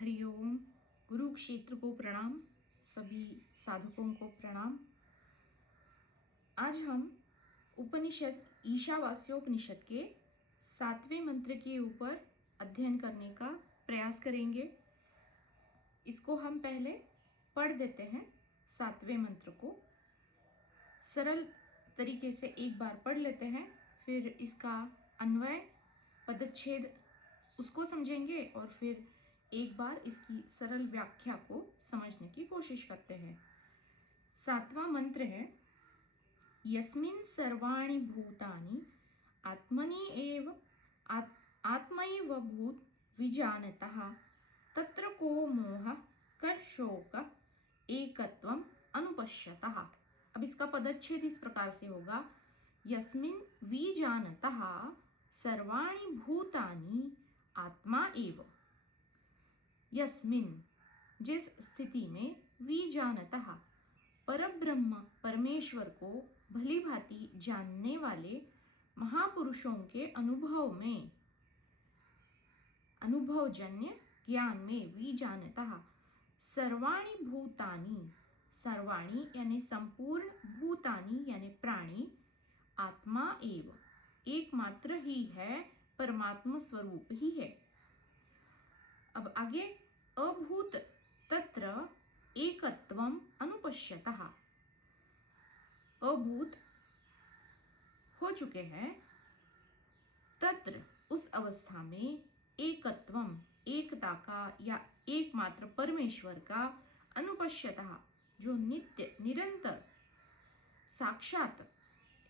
हरिओम। कुरुक्षेत्र को प्रणाम, सभी साधकों को प्रणाम। आज हम उपनिषद ईशावास्योपनिषद के 7वें मंत्र के ऊपर अध्ययन करने का प्रयास करेंगे। इसको हम पहले पढ़ देते हैं। 7वें मंत्र को सरल तरीके से एक बार पढ़ लेते हैं, फिर इसका अन्वय पदच्छेद उसको समझेंगे और फिर एक बार इसकी सरल व्याख्या को समझने की कोशिश करते हैं। 7वां मंत्र है यस्मिन् सर्वाणि भूतानि आत्मनि एव आत्मैव भूत विजानतः तत्र को मोह कः शोक एकत्वम् अनुपश्यतः। अब इसका पदच्छेद इस प्रकार से होगा, यस्मिन् विजानतः सर्वाणि भूतानि आत्मा एव। यस्मिन जिस स्थिति में विजानतः परब्रह्म परमेश्वर को भली भांति जानने वाले महापुरुषों के अनुभव में, अनुभवजन्य ज्ञान में विजानतः सर्वाणि भूतानि, सर्वाणि यानी संपूर्ण, भूतानि यानी प्राणी, आत्मा एव एकमात्र ही है, परमात्मा स्वरूप ही है। अब आगे अभूत तत्र एकत्वम अनुपश्यतः। अभूत हो चुके हैं, तत्र उस अवस्था में एकत्वम एकता का या एकमात्र परमेश्वर का, अनुपश्यतः जो नित्य निरंतर साक्षात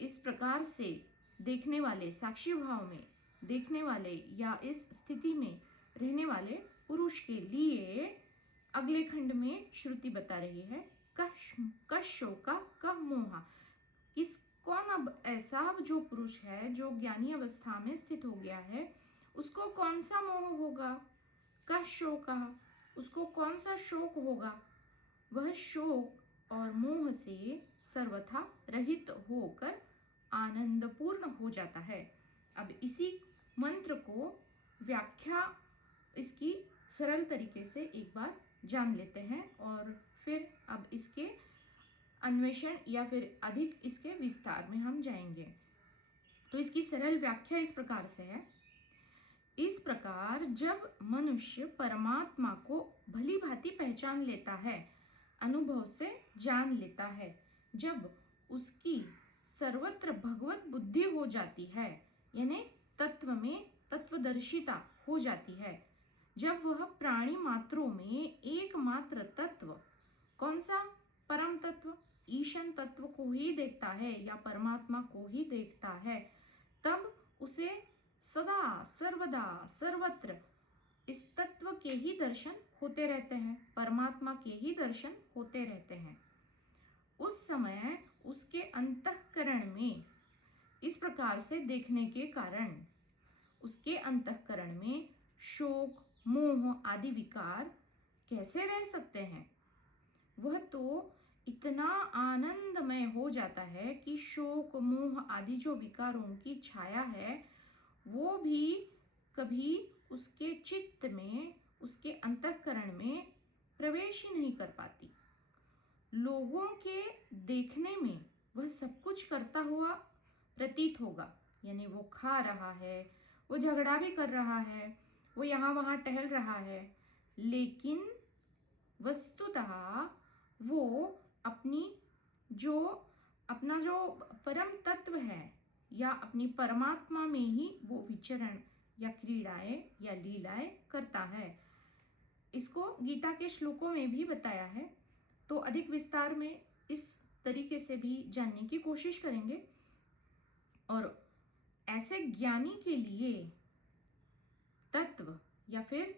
इस प्रकार से देखने वाले, साक्षी भाव में देखने वाले या इस स्थिति में रहने वाले पुरुष के लिए अगले खंड में श्रुति बता रही है कः शोक कः मोह। कौन अब ऐसा जो पुरुष है जो ज्ञानी अवस्था में स्थित हो गया है, उसको कौन सा मोह होगा, कः शोक उसको कौन सा शोक होगा। वह शोक और मोह से सर्वथा रहित होकर आनंदपूर्ण हो जाता है। अब इसी मंत्र को व्याख्या इसकी सरल तरीके से एक बार जान लेते हैं और फिर अब इसके अन्वेषण या फिर अधिक इसके विस्तार में हम जाएंगे। तो इसकी सरल व्याख्या इस प्रकार से है, इस प्रकार जब मनुष्य परमात्मा को भली भांति पहचान लेता है, अनुभव से जान लेता है, जब उसकी सर्वत्र भगवत बुद्धि हो जाती है, यानी तत्व में तत्वदर्शिता हो जाती है, जब वह प्राणी मात्रों में एकमात्र तत्व, कौन सा, परम तत्व ईशन तत्व को ही देखता है या परमात्मा को ही देखता है, तब उसे सदा सर्वदा सर्वत्र इस तत्व के ही दर्शन होते रहते हैं, परमात्मा के ही दर्शन होते रहते हैं। उस समय उसके अंतःकरण में इस प्रकार से देखने के कारण उसके अंतःकरण में शोक मोह आदि विकार कैसे रह सकते हैं। वह तो इतना आनंदमय हो जाता है कि शोक मोह आदि जो विकारों की छाया है वो भी कभी उसके चित्त में, उसके अंतःकरण में प्रवेश ही नहीं कर पाती। लोगों के देखने में वह सब कुछ करता हुआ प्रतीत होगा, यानी वो खा रहा है, वो झगड़ा भी कर रहा है, वो यहाँ वहाँ टहल रहा है, लेकिन वस्तुतः वो अपना जो परम तत्व है या अपनी परमात्मा में ही वो विचरण या क्रीड़ाएं या लीलाएं करता है। इसको गीता के श्लोकों में भी बताया है, तो अधिक विस्तार में इस तरीके से भी जानने की कोशिश करेंगे। और ऐसे ज्ञानी के लिए तत्व या फिर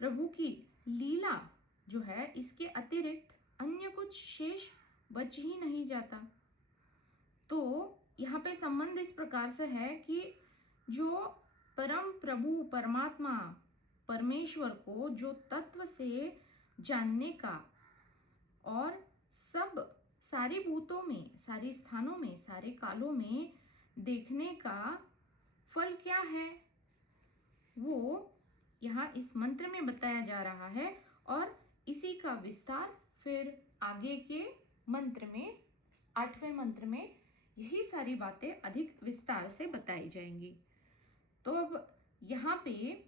प्रभु की लीला जो है, इसके अतिरिक्त अन्य कुछ शेष बच ही नहीं जाता। तो यहाँ पे संबंध इस प्रकार से है कि जो परम प्रभु परमात्मा परमेश्वर को जो तत्व से जानने का और सब सारी भूतों में, सारे स्थानों में, सारे कालों में देखने का फल क्या है, वो यहाँ इस मंत्र में बताया जा रहा है और इसी का विस्तार फिर आगे के मंत्र में 8वें मंत्र में यही सारी बातें अधिक विस्तार से बताई जाएंगी। तो अब यहाँ पे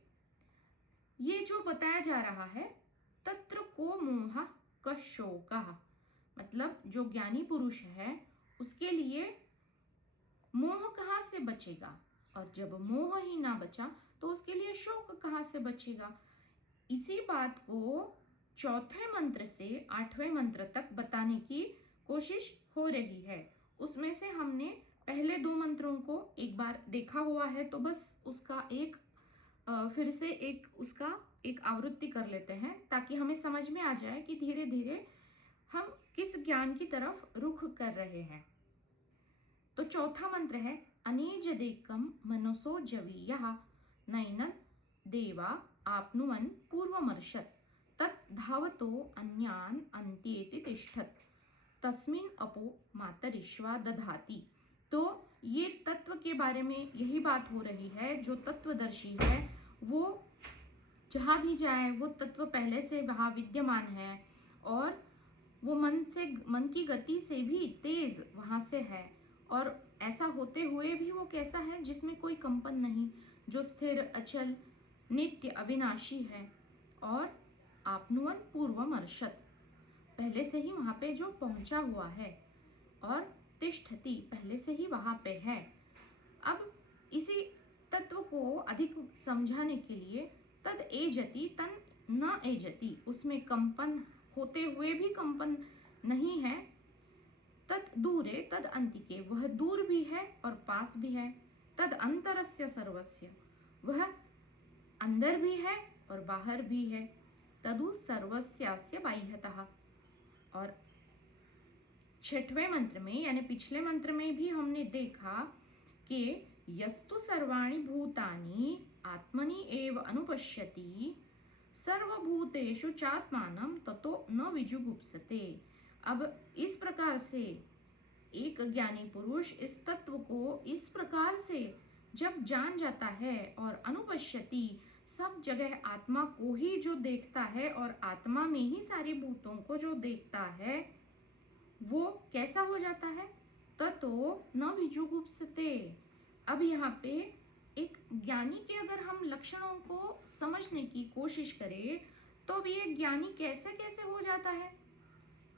ये जो बताया जा रहा है, तत्र को मोह क शोकः, मतलब जो ज्ञानी पुरुष है उसके लिए मोह कहाँ से बचेगा, और जब मोह ही ना बचा तो उसके लिए शोक कहाँ से बचेगा। इसी बात को चौथे मंत्र से 8वें मंत्र तक बताने की कोशिश हो रही है। उसमें से हमने पहले 2 मंत्रों को एक बार देखा हुआ है, तो बस उसका फिर से उसका एक आवृत्ति कर लेते हैं ताकि हमें समझ में आ जाए कि धीरे धीरे हम किस ज्ञान की तरफ रुख कर रहे हैं। तो चौथा मंत्र है अनेजदेकम मनसो जवीयः नैनं देवा आपनुवन् पूर्वमर्षत् तत् धावतो अन्यान् अन्त्येति तिष्ठत् तस्मिन् अपो मातरिश्वा दधाति। तो ये तत्व के बारे में यही बात हो रही है। जो तत्वदर्शी है वो जहाँ भी जाए वो तत्व पहले से वहाँ विद्यमान है और वो मन की गति से भी तेज वहाँ से है, और ऐसा होते हुए भी वो कैसा है जिसमें कोई कंपन नहीं, जो स्थिर अचल नित्य अविनाशी है। और आपनुवन पूर्वमर्षत्, पहले से ही वहाँ पे जो पहुँचा हुआ है, और तिष्ठति, पहले से ही वहाँ पे है। अब इसी तत्व को अधिक समझाने के लिए तद एजति तन न एजति, उसमें कंपन होते हुए भी कंपन नहीं है। तद दूरे तद अंतिके, वह दूर भी है और पास भी है। तद अंतरस्य सर्वस्य, वह अंदर भी है और बाहर भी है। तदु सर्वस्यास्य बाह्यतः। और 6वें मंत्र में यानी पिछले मंत्र में भी हमने देखा कि यस्तु सर्वाणि भूतानि आत्मनि एव अनुपश्यति सर्वभूतेषु चात्मानं ततो न विजुगुप्सते। अब इस प्रकार से एक ज्ञानी पुरुष इस तत्व को इस प्रकार से जब जान जाता है और अनुपश्यति, सब जगह आत्मा को ही जो देखता है और आत्मा में ही सारे भूतों को जो देखता है, वो कैसा हो जाता है, ततो न विजुगुप्सते। अब यहाँ पे एक ज्ञानी के अगर हम लक्षणों को समझने की कोशिश करें तो अब ये ज्ञानी कैसे कैसे हो जाता है।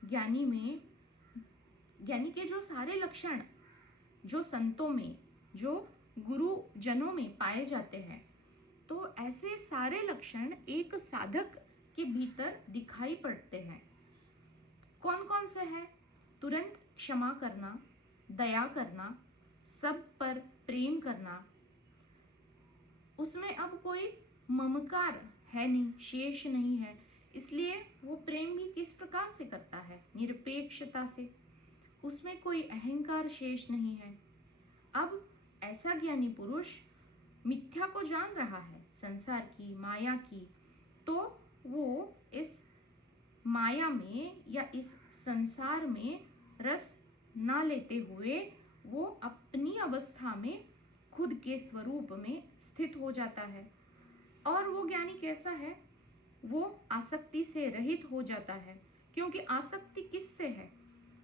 ज्ञानी के जो सारे लक्षण जो संतों में, जो गुरु जनों में पाए जाते हैं, तो ऐसे सारे लक्षण एक साधक के भीतर दिखाई पड़ते हैं। कौन कौन से हैं? तुरंत क्षमा करना, दया करना, सब पर प्रेम करना, उसमें अब कोई ममकार है नहीं, शेष नहीं है, इसलिए वो प्रेम भी किस प्रकार से करता है, निरपेक्षता से, उसमें कोई अहंकार शेष नहीं है। अब ऐसा ज्ञानी पुरुष मिथ्या को जान रहा है, संसार की, माया की, तो वो इस माया में या इस संसार में रस ना लेते हुए वो अपनी अवस्था में खुद के स्वरूप में स्थित हो जाता है। और वो ज्ञानी कैसा है? वो आसक्ति से रहित हो जाता है, क्योंकि आसक्ति किससे है?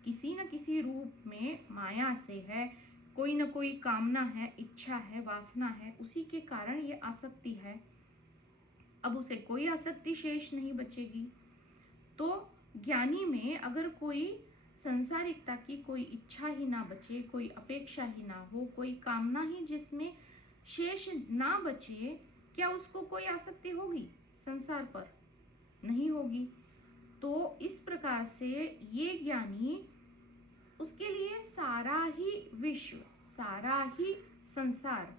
किसी न किसी रूप में माया से है, कोई न कोई कामना है, इच्छा है, वासना है, उसी के कारण ये आसक्ति है। अब उसे कोई आसक्ति शेष नहीं बचेगी। तो ज्ञानी में अगर कोई संसारिकता की कोई इच्छा ही ना बचे, कोई अपेक्षा ही ना हो, कोई कामना ही जिसमें शेष ना बचे, क्या उसको कोई आसक्ति होगी संसार पर? नहीं होगी। तो इस प्रकार से ये ज्ञानी, उसके लिए सारा ही विश्व, सारा ही संसार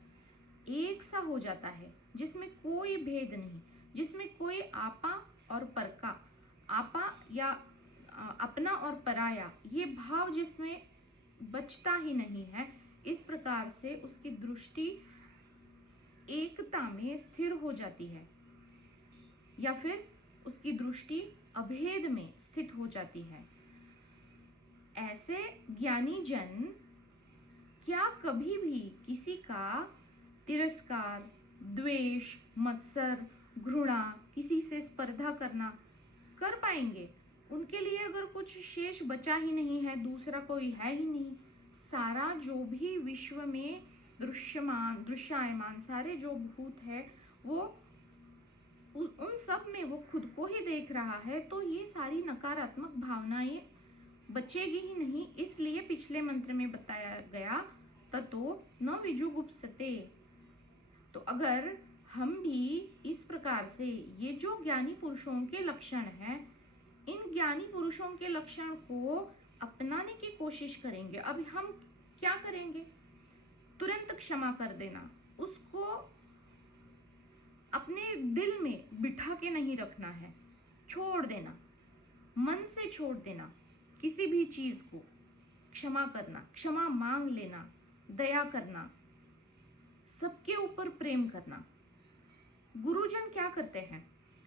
एक सा हो जाता है, जिसमें कोई भेद नहीं, जिसमें कोई आपा और परका, आपा या अपना और पराया, ये भाव जिसमें बचता ही नहीं है। इस प्रकार से उसकी दृष्टि एकता में स्थिर हो जाती है, या फिर उसकी दृष्टि अभेद में स्थित हो जाती है। ऐसे ज्ञानी जन क्या कभी भी किसी का तिरस्कार, द्वेष, मत्सर घृणा, किसी से स्पर्धा करना कर पाएंगे? उनके लिए अगर कुछ शेष बचा ही नहीं है, दूसरा कोई है ही नहीं, सारा जो भी विश्व में दृश्यमान दृश्यायमान सारे जो भूत है वो उन सब में वो खुद को ही देख रहा है, तो ये सारी नकारात्मक भावनाएं बचेगी ही नहीं। इसलिए पिछले मंत्र में बताया गया ततो न विजुगुप्सते। तो अगर हम भी इस प्रकार से ये जो ज्ञानी पुरुषों के लक्षण हैं, इन ज्ञानी पुरुषों के लक्षण को अपनाने की कोशिश करेंगे। अब हम क्या करेंगे? तुरंत क्षमा कर देना, उसको अपने दिल में बिठा के नहीं रखना है, छोड़ देना, मन से छोड़ देना। किसी भी चीज को क्षमा करना, क्षमा मांग लेना, दया करना, सबके ऊपर प्रेम करना। गुरुजन क्या करते हैं?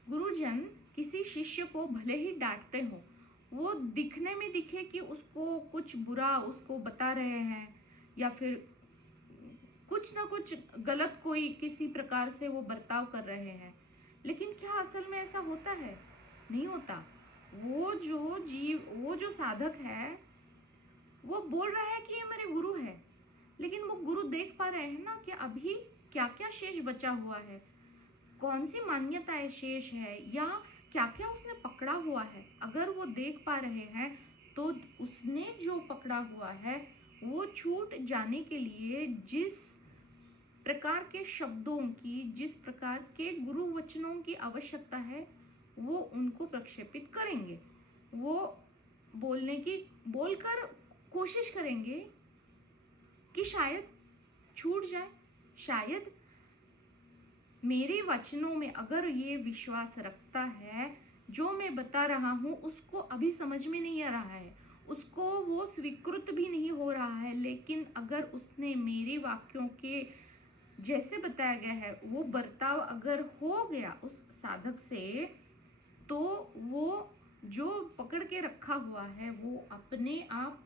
गुरुजन किसी शिष्य को भले ही डांटते हो, वो दिखने में दिखे कि उसको कुछ बुरा उसको बता रहे हैं या फिर कुछ ना कुछ गलत कोई किसी प्रकार से वो बर्ताव कर रहे हैं, लेकिन क्या असल में ऐसा होता है? नहीं होता। वो जो साधक है वो बोल रहा है कि ये मेरे गुरु है, लेकिन वो गुरु देख पा रहे हैं ना कि अभी क्या क्या शेष बचा हुआ है, कौन सी मान्यताएं शेष है, या क्या क्या उसने पकड़ा हुआ है। अगर वो देख पा रहे हैं तो उसने जो पकड़ा हुआ है वो छूट जाने के लिए जिस प्रकार के शब्दों की, जिस प्रकार के गुरु वचनों की आवश्यकता है, वो उनको प्रक्षेपित करेंगे। वो बोलकर कोशिश करेंगे कि शायद छूट जाए, शायद मेरे वचनों में अगर ये विश्वास रखता है, जो मैं बता रहा हूँ उसको अभी समझ में नहीं आ रहा है, उसको वो स्वीकृत भी नहीं हो रहा है, लेकिन अगर उसने मेरे वाक्यों के जैसे बताया गया है वो बर्ताव अगर हो गया उस साधक से, तो वो जो पकड़ के रखा हुआ है वो अपने आप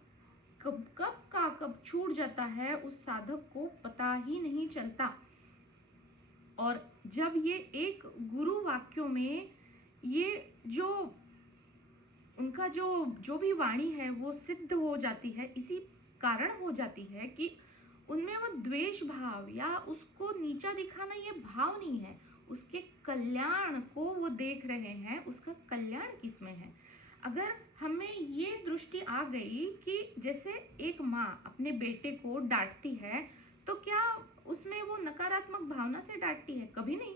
कब छूट जाता है, उस साधक को पता ही नहीं चलता। और जब ये एक गुरु वाक्यों में ये जो उनका जो भी वाणी है वो सिद्ध हो जाती है, इसी कारण हो जाती है कि उनमें वो द्वेष भाव या उसको नीचा दिखाना ये भाव नहीं है, उसके कल्याण को वो देख रहे हैं, उसका कल्याण किसमें है। अगर हमें ये दृष्टि आ गई कि जैसे एक माँ अपने बेटे को डांटती है, तो क्या उसमें वो नकारात्मक भावना से डांटती है? कभी नहीं।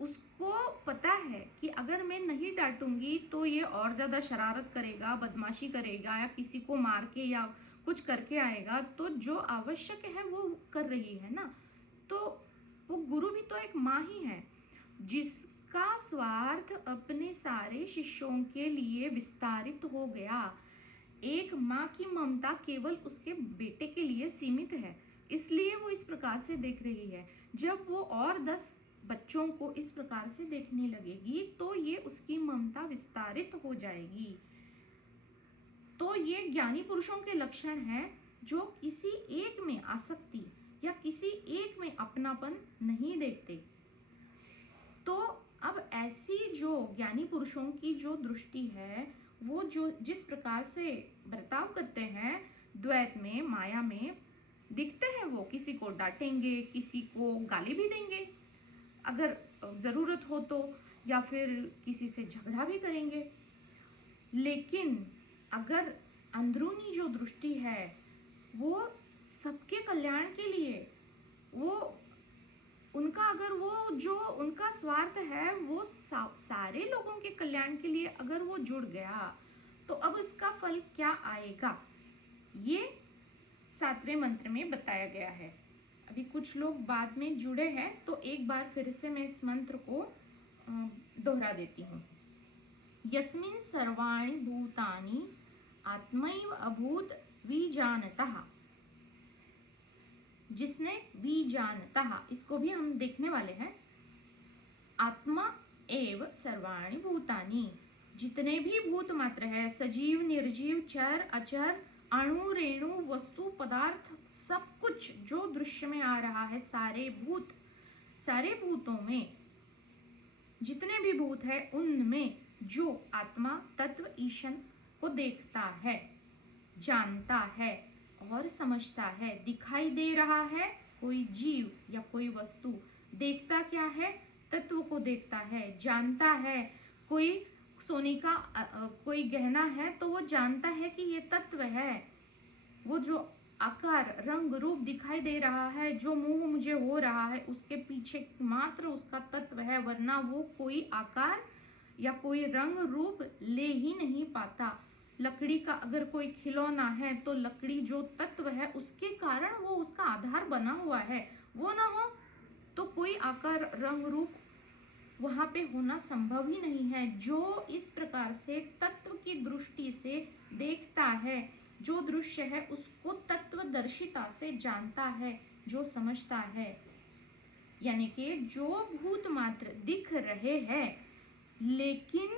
उसको पता है कि अगर मैं नहीं डांटूंगी तो ये और ज्यादा शरारत करेगा, बदमाशी करेगा, या किसी को मार के या कुछ करके आएगा, तो जो आवश्यक है वो कर रही है ना। तो वो गुरु भी तो एक माँ ही है, जिसका स्वार्थ अपने सारे शिष्यों के लिए विस्तारित हो गया। एक माँ की ममता केवल उसके बेटे के लिए सीमित है, इसलिए वो इस प्रकार से देख रही है। जब वो और 10 बच्चों को इस प्रकार से देखने लगेगी तो ये उसकी ममता विस्तारित हो जाएगी। तो ये ज्ञानी पुरुषों के लक्षण हैं, जो किसी एक में आसक्ति या किसी एक में अपनापन नहीं देखते। तो अब ऐसी जो ज्ञानी पुरुषों की जो दृष्टि है, वो जो जिस प्रकार से बर्ताव करते हैं द्वैत में, माया में दिखते हैं, वो किसी को डांटेंगे, किसी को गाली भी देंगे अगर जरूरत हो तो, या फिर किसी से झगड़ा भी करेंगे। लेकिन अगर अंदरूनी जो दृष्टि है वो सबके कल्याण के लिए, वो उनका अगर वो जो उनका स्वार्थ है वो सारे लोगों के कल्याण के लिए अगर वो जुड़ गया, तो अब इसका फल क्या आएगा, ये 7वें मंत्र में बताया गया है। अभी कुछ लोग बाद में जुड़े हैं, तो एक बार फिर से मैं इस मंत्र को दोहरा देती हूँ। यस्मिन् सर्वाणि भूतानि आत्मैव अभूत विजानतः। जिसने विजानतः, इसको भी हम देखने वाले हैं। आत्मा एव सर्वाणि भूतानि, जितने भी भूत मात्र है, सजीव, निर्जीव, चर, अचर, अणु, रेणु, वस्तु, पदार्थ, सब कुछ जो दृश्य में आ रहा है, सारे भूतों में जितने भी भूत है उनमें जो आत्मा तत्व ईशन को देखता है, जानता है और समझता है। दिखाई दे रहा है कोई जीव या कोई वस्तु, देखता क्या है? तत्व को देखता है। जानता है कोई सोने का कोई गहना है तो वो जानता है कि ये तत्व है। वो जो आकार रंग रूप दिखाई दे रहा है, जो मुंह मुझे हो रहा है, उसके पीछे मात्र उसका तत्व है, वरना वो कोई आकार या कोई रंग रूप ले ही नहीं पाता। लकड़ी का अगर कोई खिलौना है तो लकड़ी जो तत्व है उसके कारण वो उसका आधार बना हुआ है, वो ना हो तो कोई आकार रंग रूप वहां पे होना संभव ही नहीं है। जो इस प्रकार से तत्व की दृष्टि से देखता है, जो दृश्य है उसको तत्वदर्शिता से जानता है, जो समझता है, यानी कि जो भूत मात्र दिख रहे हैं, लेकिन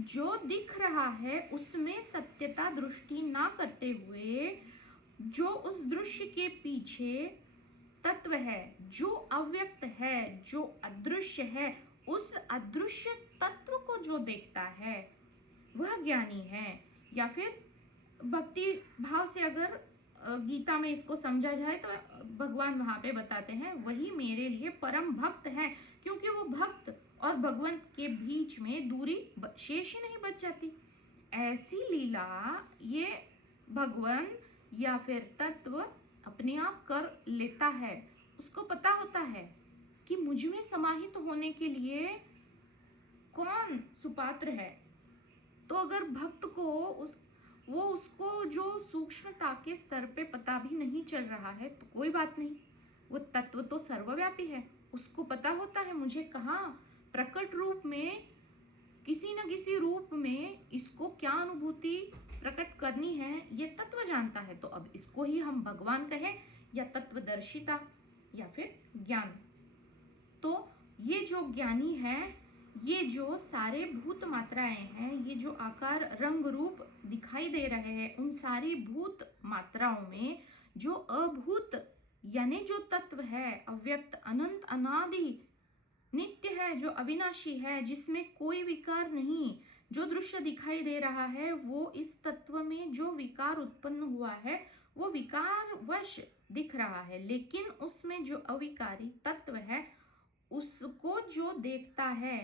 जो दिख रहा है उसमें सत्यता दृष्टि ना करते हुए जो उस दृश्य के पीछे तत्व है, जो अव्यक्त है, जो अदृश्य है, उस अदृश्य तत्व को जो देखता है वह ज्ञानी है। या फिर भक्ति भाव से अगर गीता में इसको समझा जाए तो भगवान वहां पे बताते हैं वही मेरे लिए परम भक्त है, क्योंकि वो भक्त और भगवंत के बीच में दूरी शेष ही नहीं बच जाती। ऐसी लीला ये भगवान या फिर तत्व अपने आप कर लेता है। उसको पता होता है कि मुझ में समाहित होने के लिए कौन सुपात्र है। तो अगर भक्त को उसको जो सूक्ष्मता के स्तर पे पता भी नहीं चल रहा है तो कोई बात नहीं, वो तत्व तो सर्वव्यापी है, उसको पता होता है मुझे कहाँ प्रकट रूप में, किसी न किसी रूप में इसको क्या अनुभूति प्रकट करनी है, ये तत्व जानता है। तो अब इसको ही हम भगवान कहें या तत्वदर्शिता या फिर ज्ञान। तो ये जो ज्ञानी है, ये जो सारे भूत मात्राएं हैं, ये जो आकार रंग रूप दिखाई दे रहे हैं, उन सारी भूत मात्राओं में जो अभूत यानी जो तत्व है, अव्यक्त अनंत अनादि नित्य है, जो अविनाशी है, जिसमें कोई विकार नहीं, जो दृश्य दिखाई दे रहा है वो इस तत्व में जो विकार उत्पन्न हुआ है वो विकार वश दिख रहा है, लेकिन उसमें जो अविकारी तत्व है उसको जो देखता है,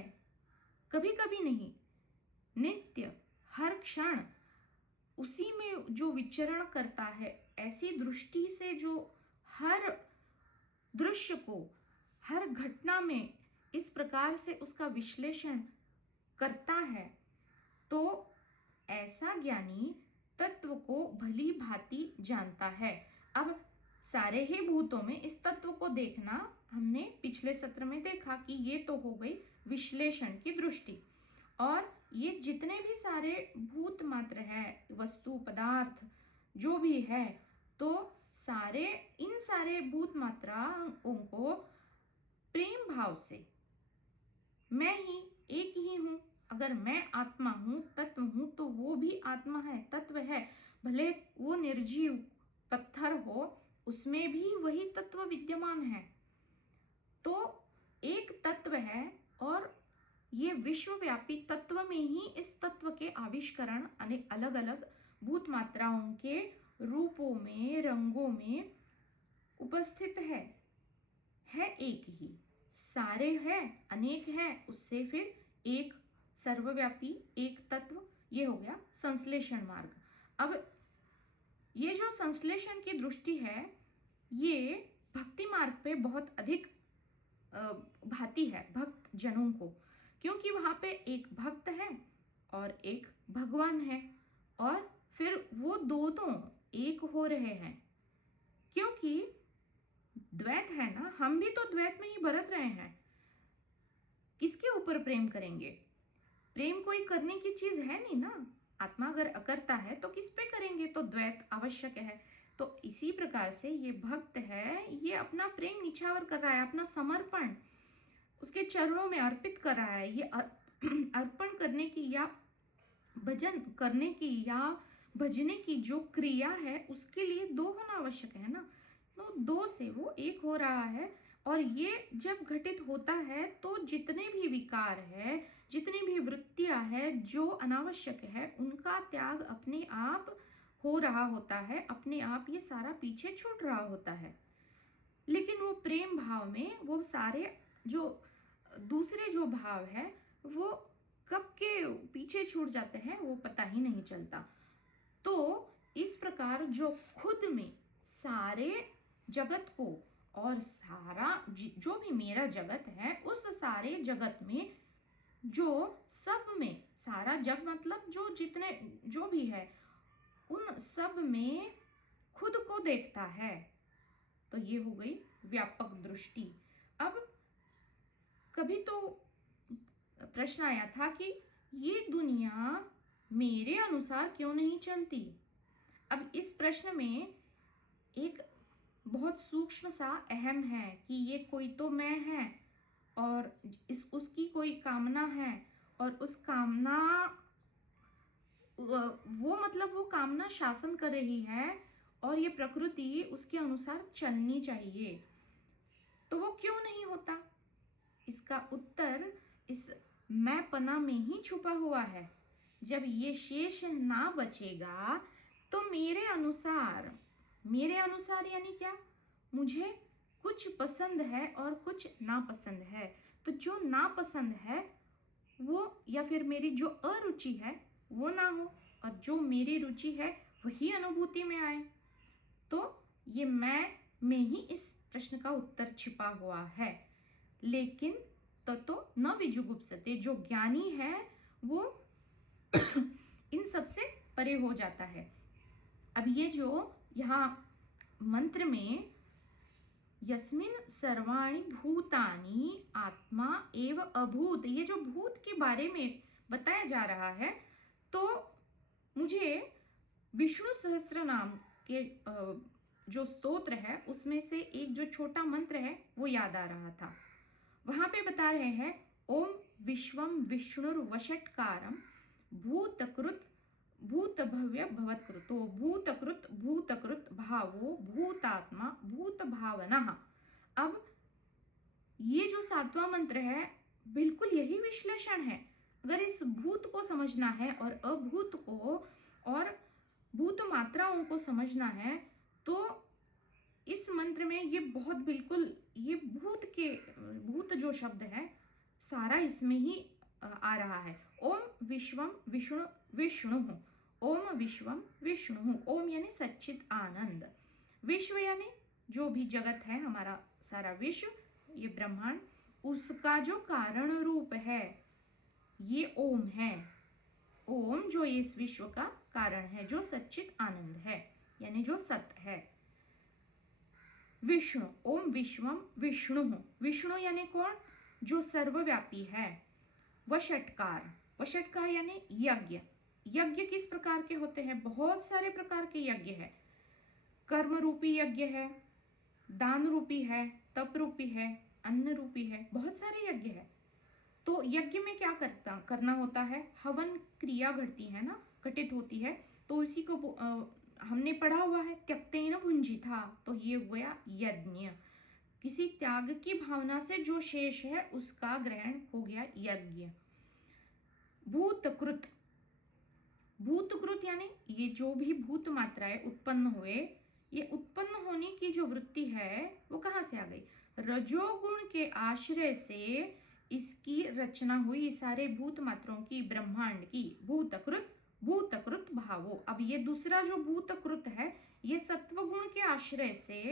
कभी कभी नहीं, नित्य हर क्षण उसी में जो विचरण करता है, ऐसी दृष्टि से जो हर दृश्य को, हर घटना में इस प्रकार से उसका विश्लेषण करता है, तो ऐसा ज्ञानी तत्व को भली भांति जानता है। अब सारे ही भूतों में इस तत्व को देखना हमने पिछले सत्र में देखा कि ये तो हो गई विश्लेषण की दृष्टि, और ये जितने भी सारे भूत मात्र है, वस्तु पदार्थ जो भी है, तो इन सारे भूत मात्राओं को प्रेम भाव से मैं ही एक ही हूं, अगर मैं आत्मा हूं, तत्व हूं, तो वो भी आत्मा है, तत्व है, भले वो निर्जीव पत्थर हो उसमें भी वही तत्व विद्यमान है। तो एक तत्व है और ये विश्वव्यापी तत्व में ही इस तत्व के आविष्करण अनेक अलग अलग भूत मात्राओं के रूपों में, रंगों में उपस्थित है एक ही, सारे हैं, अनेक हैं, उससे फिर एक सर्वव्यापी एक तत्व, ये हो गया संश्लेषण मार्ग। अब ये जो संश्लेषण की दृष्टि है ये भक्ति मार्ग पे बहुत अधिक भाती है भक्त जनों को, क्योंकि वहां पे एक भक्त है और एक भगवान है, और फिर वो दोनों एक हो रहे हैं, क्योंकि द्वैत है ना, हम भी तो द्वैत में ही बरत रहे हैं। किसके ऊपर प्रेम करेंगे? प्रेम कोई करने की चीज है नहीं ना, आत्मा अगर करता है तो किस पे करेंगे, तो द्वैत आवश्यक है। तो इसी प्रकार से ये भक्त है, ये अपना प्रेम निछावर कर रहा है, अपना समर्पण उसके चरणों में अर्पित कर रहा है। ये अर्पण करने की या भजन करने की या भजने की जो क्रिया है उसके लिए दो होना आवश्यक है ना, तो दो से वो एक हो रहा है, और ये जब घटित होता है तो जितने भी विकार है, जितनी भी वृत्तियां है जो अनावश्यक है, उनका त्याग अपने आप हो रहा होता है, अपने आप ये सारा पीछे छूट रहा होता है। लेकिन वो प्रेम भाव में वो सारे जो दूसरे जो भाव है वो कब के पीछे छूट जाते हैं वो पता ही नहीं चलता। तो इस प्रकार जो खुद में सारे जगत को और सारा जो भी मेरा जगत है, उस सारे जगत में जो सब में सारा जग मतलब जो जितने जो भी है उन सब में खुद को देखता है, तो ये हो गई व्यापक दृष्टि। अब कभी तो प्रश्न आया था कि ये दुनिया मेरे अनुसार क्यों नहीं चलती। अब इस प्रश्न में एक बहुत सूक्ष्म सा अहम है कि ये कोई तो मैं है और उसकी कोई कामना है, और उस कामना वो मतलब वो कामना शासन कर रही है और ये प्रकृति उसके अनुसार चलनी चाहिए, तो वो क्यों नहीं होता। इसका उत्तर इस मैंपना में ही छुपा हुआ है। जब ये शेष ना बचेगा तो मेरे अनुसार यानी क्या, मुझे कुछ पसंद है और कुछ नापसंद है, तो जो नापसंद है वो या फिर मेरी जो अरुचि है वो ना हो और जो मेरी रुचि है वही अनुभूति में आए, तो ये मैं में ही इस प्रश्न का उत्तर छिपा हुआ है। लेकिन तो न विजुगुप्सते, जो ज्ञानी है वो इन सब से परे हो जाता है। अब ये जो यहाँ मंत्र में यस्मिन सर्वाणि भूतानि आत्मा एव अभूत, ये जो भूत के बारे में बताया जा रहा है, तो मुझे विष्णु सहस्त्र नाम के जो स्तोत्र है उसमें से एक जो छोटा मंत्र है वो याद आ रहा था। वहां पे बता रहे हैं ओम विश्वम विष्णुर्वषट्कारम भूतकृत भूतभव्य भवत्कृतो भूतकृत भावो भूतात्मा भूत भावना। अब ये जो 7वां मंत्र है बिल्कुल यही विश्लेषण है। अगर इस भूत को समझना है और अभूत को और भूत मात्राओं को समझना है तो इस मंत्र में ये बहुत बिल्कुल ये भूत जो शब्द है सारा इसमें ही आ रहा है। ओम विश्वम विष्णु, ओम विश्वम विष्णु, ओम यानी सच्चित आनंद, विश्व यानी जो भी जगत है हमारा सारा विश्व, ये ब्रह्मांड, उसका जो कारण रूप है ये ओम है। ओम जो इस विश्व का कारण है, जो सच्चित आनंद है यानी जो सत्य है। विष्णु, ओम विश्वम विष्णु, विष्णु यानी कौन, जो सर्वव्यापी है। वषट्कार, वषट्कार यानी यज्ञ, यज्ञ किस प्रकार के होते हैं, बहुत सारे प्रकार के यज्ञ है। कर्म रूपी यज्ञ है, दान रूपी है, तप रूपी है, अन्न रूपी है, बहुत सारे यज्ञ है। तो यज्ञ में क्या करना होता है, हवन क्रिया घटती है ना, घटित होती है, तो उसी को हमने पढ़ा हुआ है त्यक्तेन भुंजी था, तो ये हो गया यज्ञ। किसी त्याग की भावना से जो शेष है उसका ग्रहण हो गया यज्ञ। भूतकृत, भूतकृत यानी ये जो भी भूत मात्राएं उत्पन्न हुए, ये उत्पन्न होने की जो वृत्ति है वो कहाँ से आ गई, रजोगुण के आश्रय से इसकी रचना हुई सारे भूत मात्राओं की, ब्रह्मांड की। भूतकृत, भूतकृत भावो। अब ये दूसरा जो भूतकृत है ये सत्वगुण के आश्रय से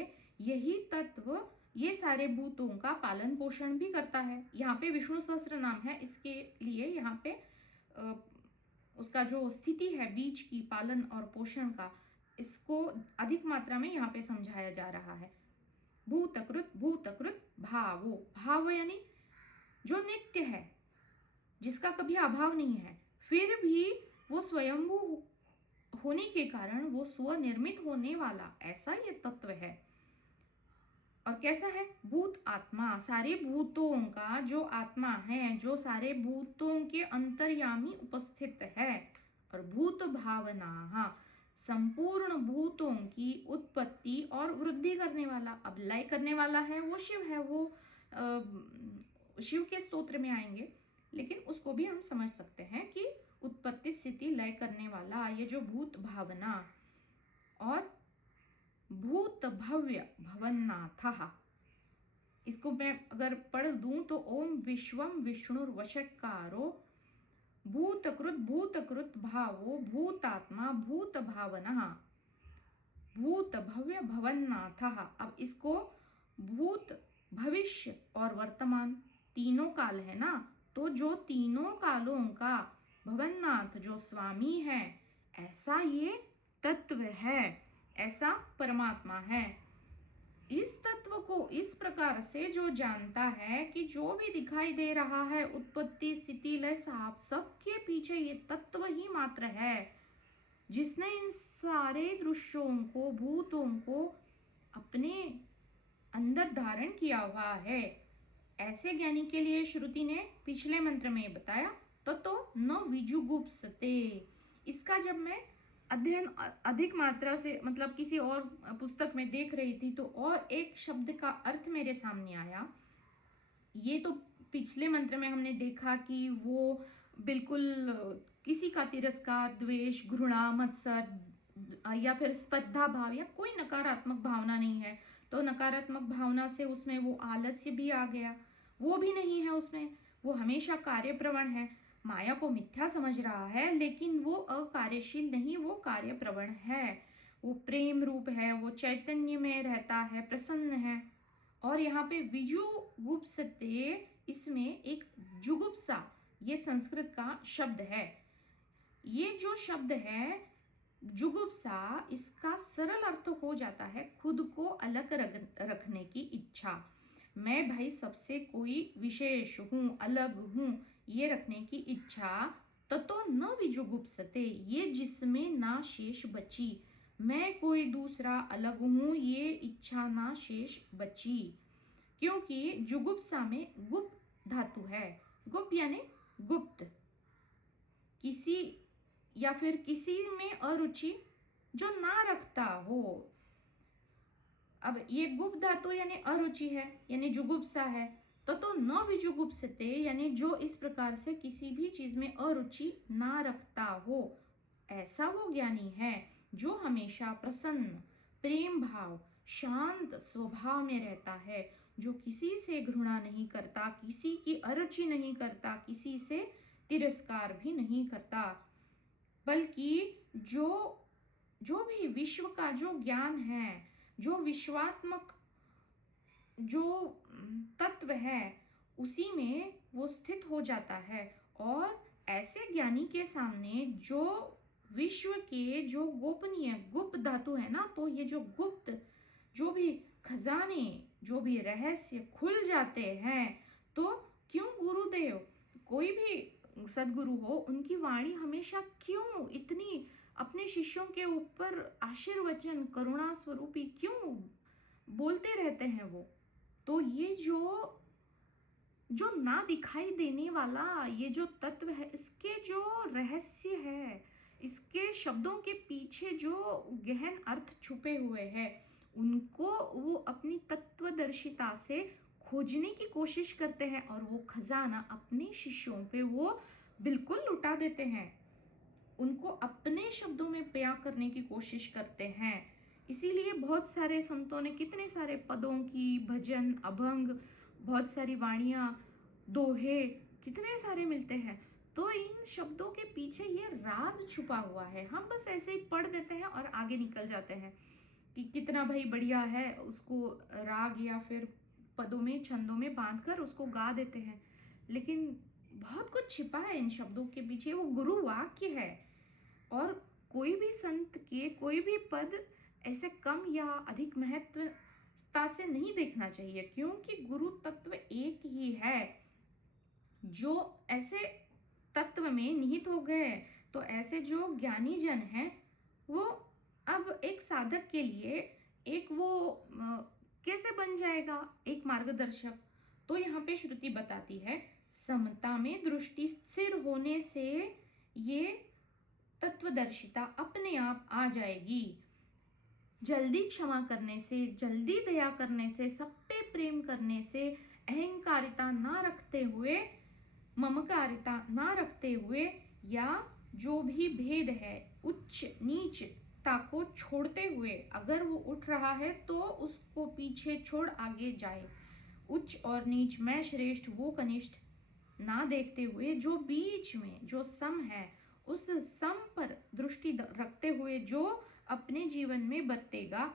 यही तत्व ये सारे भूतों का पालन पोषण भी करता है। यहाँ पे विष्णु सहस्त्र नाम है, इसके लिए यहाँ पे उसका जो स्थिति है बीच की पालन और पोषण का, इसको अधिक मात्रा में यहाँ पे समझाया जा रहा है। भूतकृत, भूतकृत भावो, भाव यानी जो नित्य है, जिसका कभी अभाव नहीं है, फिर भी वो स्वयंभू होने के कारण वो स्वनिर्मित होने वाला ऐसा ये तत्व है। और कैसा है, भूत आत्मा, सारे भूतों का जो आत्मा है, जो सारे भूतों के अंतर्यामी उपस्थित है। और भूत भावना, संपूर्ण भूतों की उत्पत्ति और वृद्धि करने वाला। अब लय करने वाला है वो शिव है, वो शिव के स्तोत्र में आएंगे, लेकिन उसको भी हम समझ सकते हैं कि उत्पत्ति स्थिति लय करने वाला ये जो भूत भावना और भूत भव्य भवन्नाथः, इसको मैं अगर पढ़ दूं तो ओम विश्वम विष्णुर्वशत्कारो भूतकृत भावो भूतात्मा भूत भावनः भूत भव्य भवन्नाथः। अब इसको भूत भविष्य और वर्तमान तीनों काल है ना, तो जो तीनों कालों का भवन्नाथ जो स्वामी है, ऐसा ये तत्व है, ऐसा परमात्मा है। इस तत्व को इस प्रकार से जो जानता है कि जो भी दिखाई दे रहा है उत्पत्ति स्थिति लय साफ सबके पीछे ये तत्व ही मात्र है, जिसने इन सारे दृश्यों को भूतों को अपने अंदर धारण किया हुआ है। ऐसे ज्ञानी के लिए श्रुति ने पिछले मंत्र में बताया ततो न विजुगुप्सते। इसका जब मैं अध्ययन अधिक मात्रा से मतलब किसी और पुस्तक में देख रही थी तो और एक शब्द का अर्थ मेरे सामने आया। ये तो पिछले मंत्र में हमने देखा कि वो बिल्कुल किसी का तिरस्कार, द्वेष, घृणा, मत्सर या फिर स्पर्धा भाव या कोई नकारात्मक भावना नहीं है, तो नकारात्मक भावना से उसमें वो आलस्य भी आ गया, वो भी नहीं है उसमें, वो हमेशा कार्यप्रवण है, माया को मिथ्या समझ रहा है, लेकिन वो अकार्यशील नहीं, वो कार्यप्रवण है, वो प्रेम रूप है, वो चैतन्य में रहता है, प्रसन्न है। और यहाँ पे विजुगुप्सते, इसमें एक जुगुप्सा ये संस्कृत का शब्द है। ये जो शब्द है जुगुप्सा, इसका सरल अर्थ हो जाता है खुद को अलग रखने की इच्छा। मैं भाई सबसे कोई विशेष हूँ, अलग हूँ, ये रखने की इच्छा। ततो न विजुगुप्सते, ये जिसमें ना शेष बची, मैं कोई दूसरा अलग हूँ, ये इच्छा ना शेष बची। क्योंकि जुगुप्सा में गुप धातु है, गुप यानी गुप्त, किसी या फिर किसी में अरुचि जो ना रखता हो। अब ये गुप धातु यानी अरुचि है, यानी जुगुप्सा है। तो न विजुगुप्सते यानी जो इस प्रकार से किसी भी चीज में अरुचि ना रखता हो, ऐसा वो ज्ञानी है जो हमेशा प्रसन्न, प्रेम भाव, शांत स्वभाव में रहता है, जो किसी से घृणा नहीं करता, किसी की अरुचि नहीं करता, किसी से तिरस्कार भी नहीं करता, बल्कि जो भी विश्व का जो ज्ञान है, जो विश्वात्मक जो तत्व है, उसी में वो स्थित हो जाता है। और ऐसे ज्ञानी के सामने जो विश्व के जो गोपनीय गुप्त धातु है ना, तो ये जो गुप्त जो भी खजाने, जो भी रहस्य खुल जाते हैं। तो क्यों गुरुदेव, कोई भी सदगुरु हो, उनकी वाणी हमेशा क्यों इतनी अपने शिष्यों के ऊपर आशीर्वचन करुणा स्वरूपी क्यों बोलते रहते हैं वो। तो ये जो ना दिखाई देने वाला ये जो तत्व है, इसके जो रहस्य है, इसके शब्दों के पीछे जो गहन अर्थ छुपे हुए हैं, उनको वो अपनी तत्वदर्शिता से खोजने की कोशिश करते हैं और वो खजाना अपने शिष्यों पे वो बिल्कुल लुटा देते हैं, उनको अपने शब्दों में बयां करने की कोशिश करते हैं। इसीलिए बहुत सारे संतों ने कितने सारे पदों की भजन, अभंग, बहुत सारी वाणियां, दोहे कितने सारे मिलते हैं। तो इन शब्दों के पीछे ये राज छुपा हुआ है। हम बस ऐसे ही पढ़ देते हैं और आगे निकल जाते हैं कि कितना भाई बढ़िया है, उसको राग या फिर पदों में, छंदों में बांधकर उसको गा देते हैं, लेकिन बहुत कुछ छिपा है इन शब्दों के पीछे। वो गुरु वाक्य है और कोई भी संत के कोई भी पद ऐसे कम या अधिक महत्वता से नहीं देखना चाहिए, क्योंकि गुरु तत्व एक ही है। जो ऐसे तत्व में निहित हो गए, तो ऐसे जो ज्ञानी जन हैं, वो अब एक साधक के लिए एक वो कैसे बन जाएगा, एक मार्गदर्शक। तो यहाँ पे श्रुति बताती है, समता में दृष्टि स्थिर होने से ये तत्वदर्शिता अपने आप आ जाएगी। जल्दी क्षमा करने से, जल्दी दया करने से, सब पे प्रेम करने से, अहंकारिता ना रखते हुए, ममकारिता ना रखते हुए, या जो भी भेद है, उच्च नीचता को छोड़ते हुए, अगर वो उठ रहा है तो उसको पीछे छोड़ आगे जाए। उच्च और नीच, मैं श्रेष्ठ वो कनिष्ठ ना देखते हुए, जो बीच में जो सम है, उस सम पर दृष्टि रखते हुए जो अपने जीवन में बरतेगा,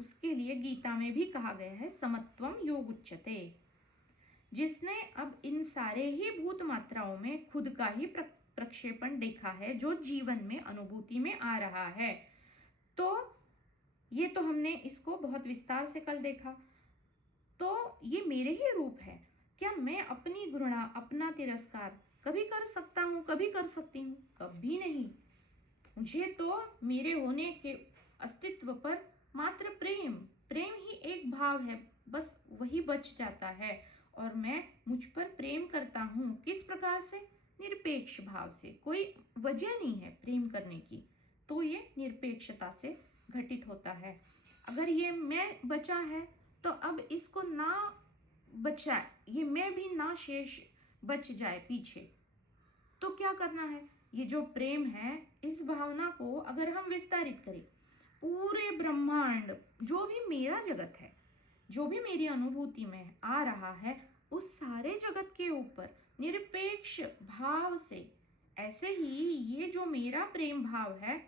उसके लिए गीता में भी कहा गया है समत्वम योग उच्यते। जिसने अब इन सारे ही भूत मात्राओं में खुद का ही प्रक्षेपण देखा है, जो जीवन में अनुभूति में आ रहा है। तो ये तो हमने इसको बहुत विस्तार से कल देखा। तो ये मेरे ही रूप है। क्या मैं अपनी घृणा, अपना तिरस्कार कभी कर सकता हूँ, कभी कर सकती हूँ? कभी नहीं। मुझे तो मेरे होने के अस्तित्व पर मात्र प्रेम, प्रेम ही एक भाव है, बस वही बच जाता है। और मैं मुझ पर प्रेम करता हूँ किस प्रकार से? निरपेक्ष भाव से। कोई वजह नहीं है प्रेम करने की, तो ये निरपेक्षता से घटित होता है। अगर ये मैं बचा है तो अब इसको ना बचाए, ये मैं भी ना शेष बच जाए पीछे, तो क्या करना है? ये जो प्रेम है, इस भावना को अगर हम विस्तारित करें, पूरे ब्रह्मांड, जो भी मेरा जगत है, जो भी मेरी अनुभूति में आ रहा है, उस सारे जगत के ऊपर निरपेक्ष भाव से, ऐसे ही ये जो मेरा प्रेम भाव है,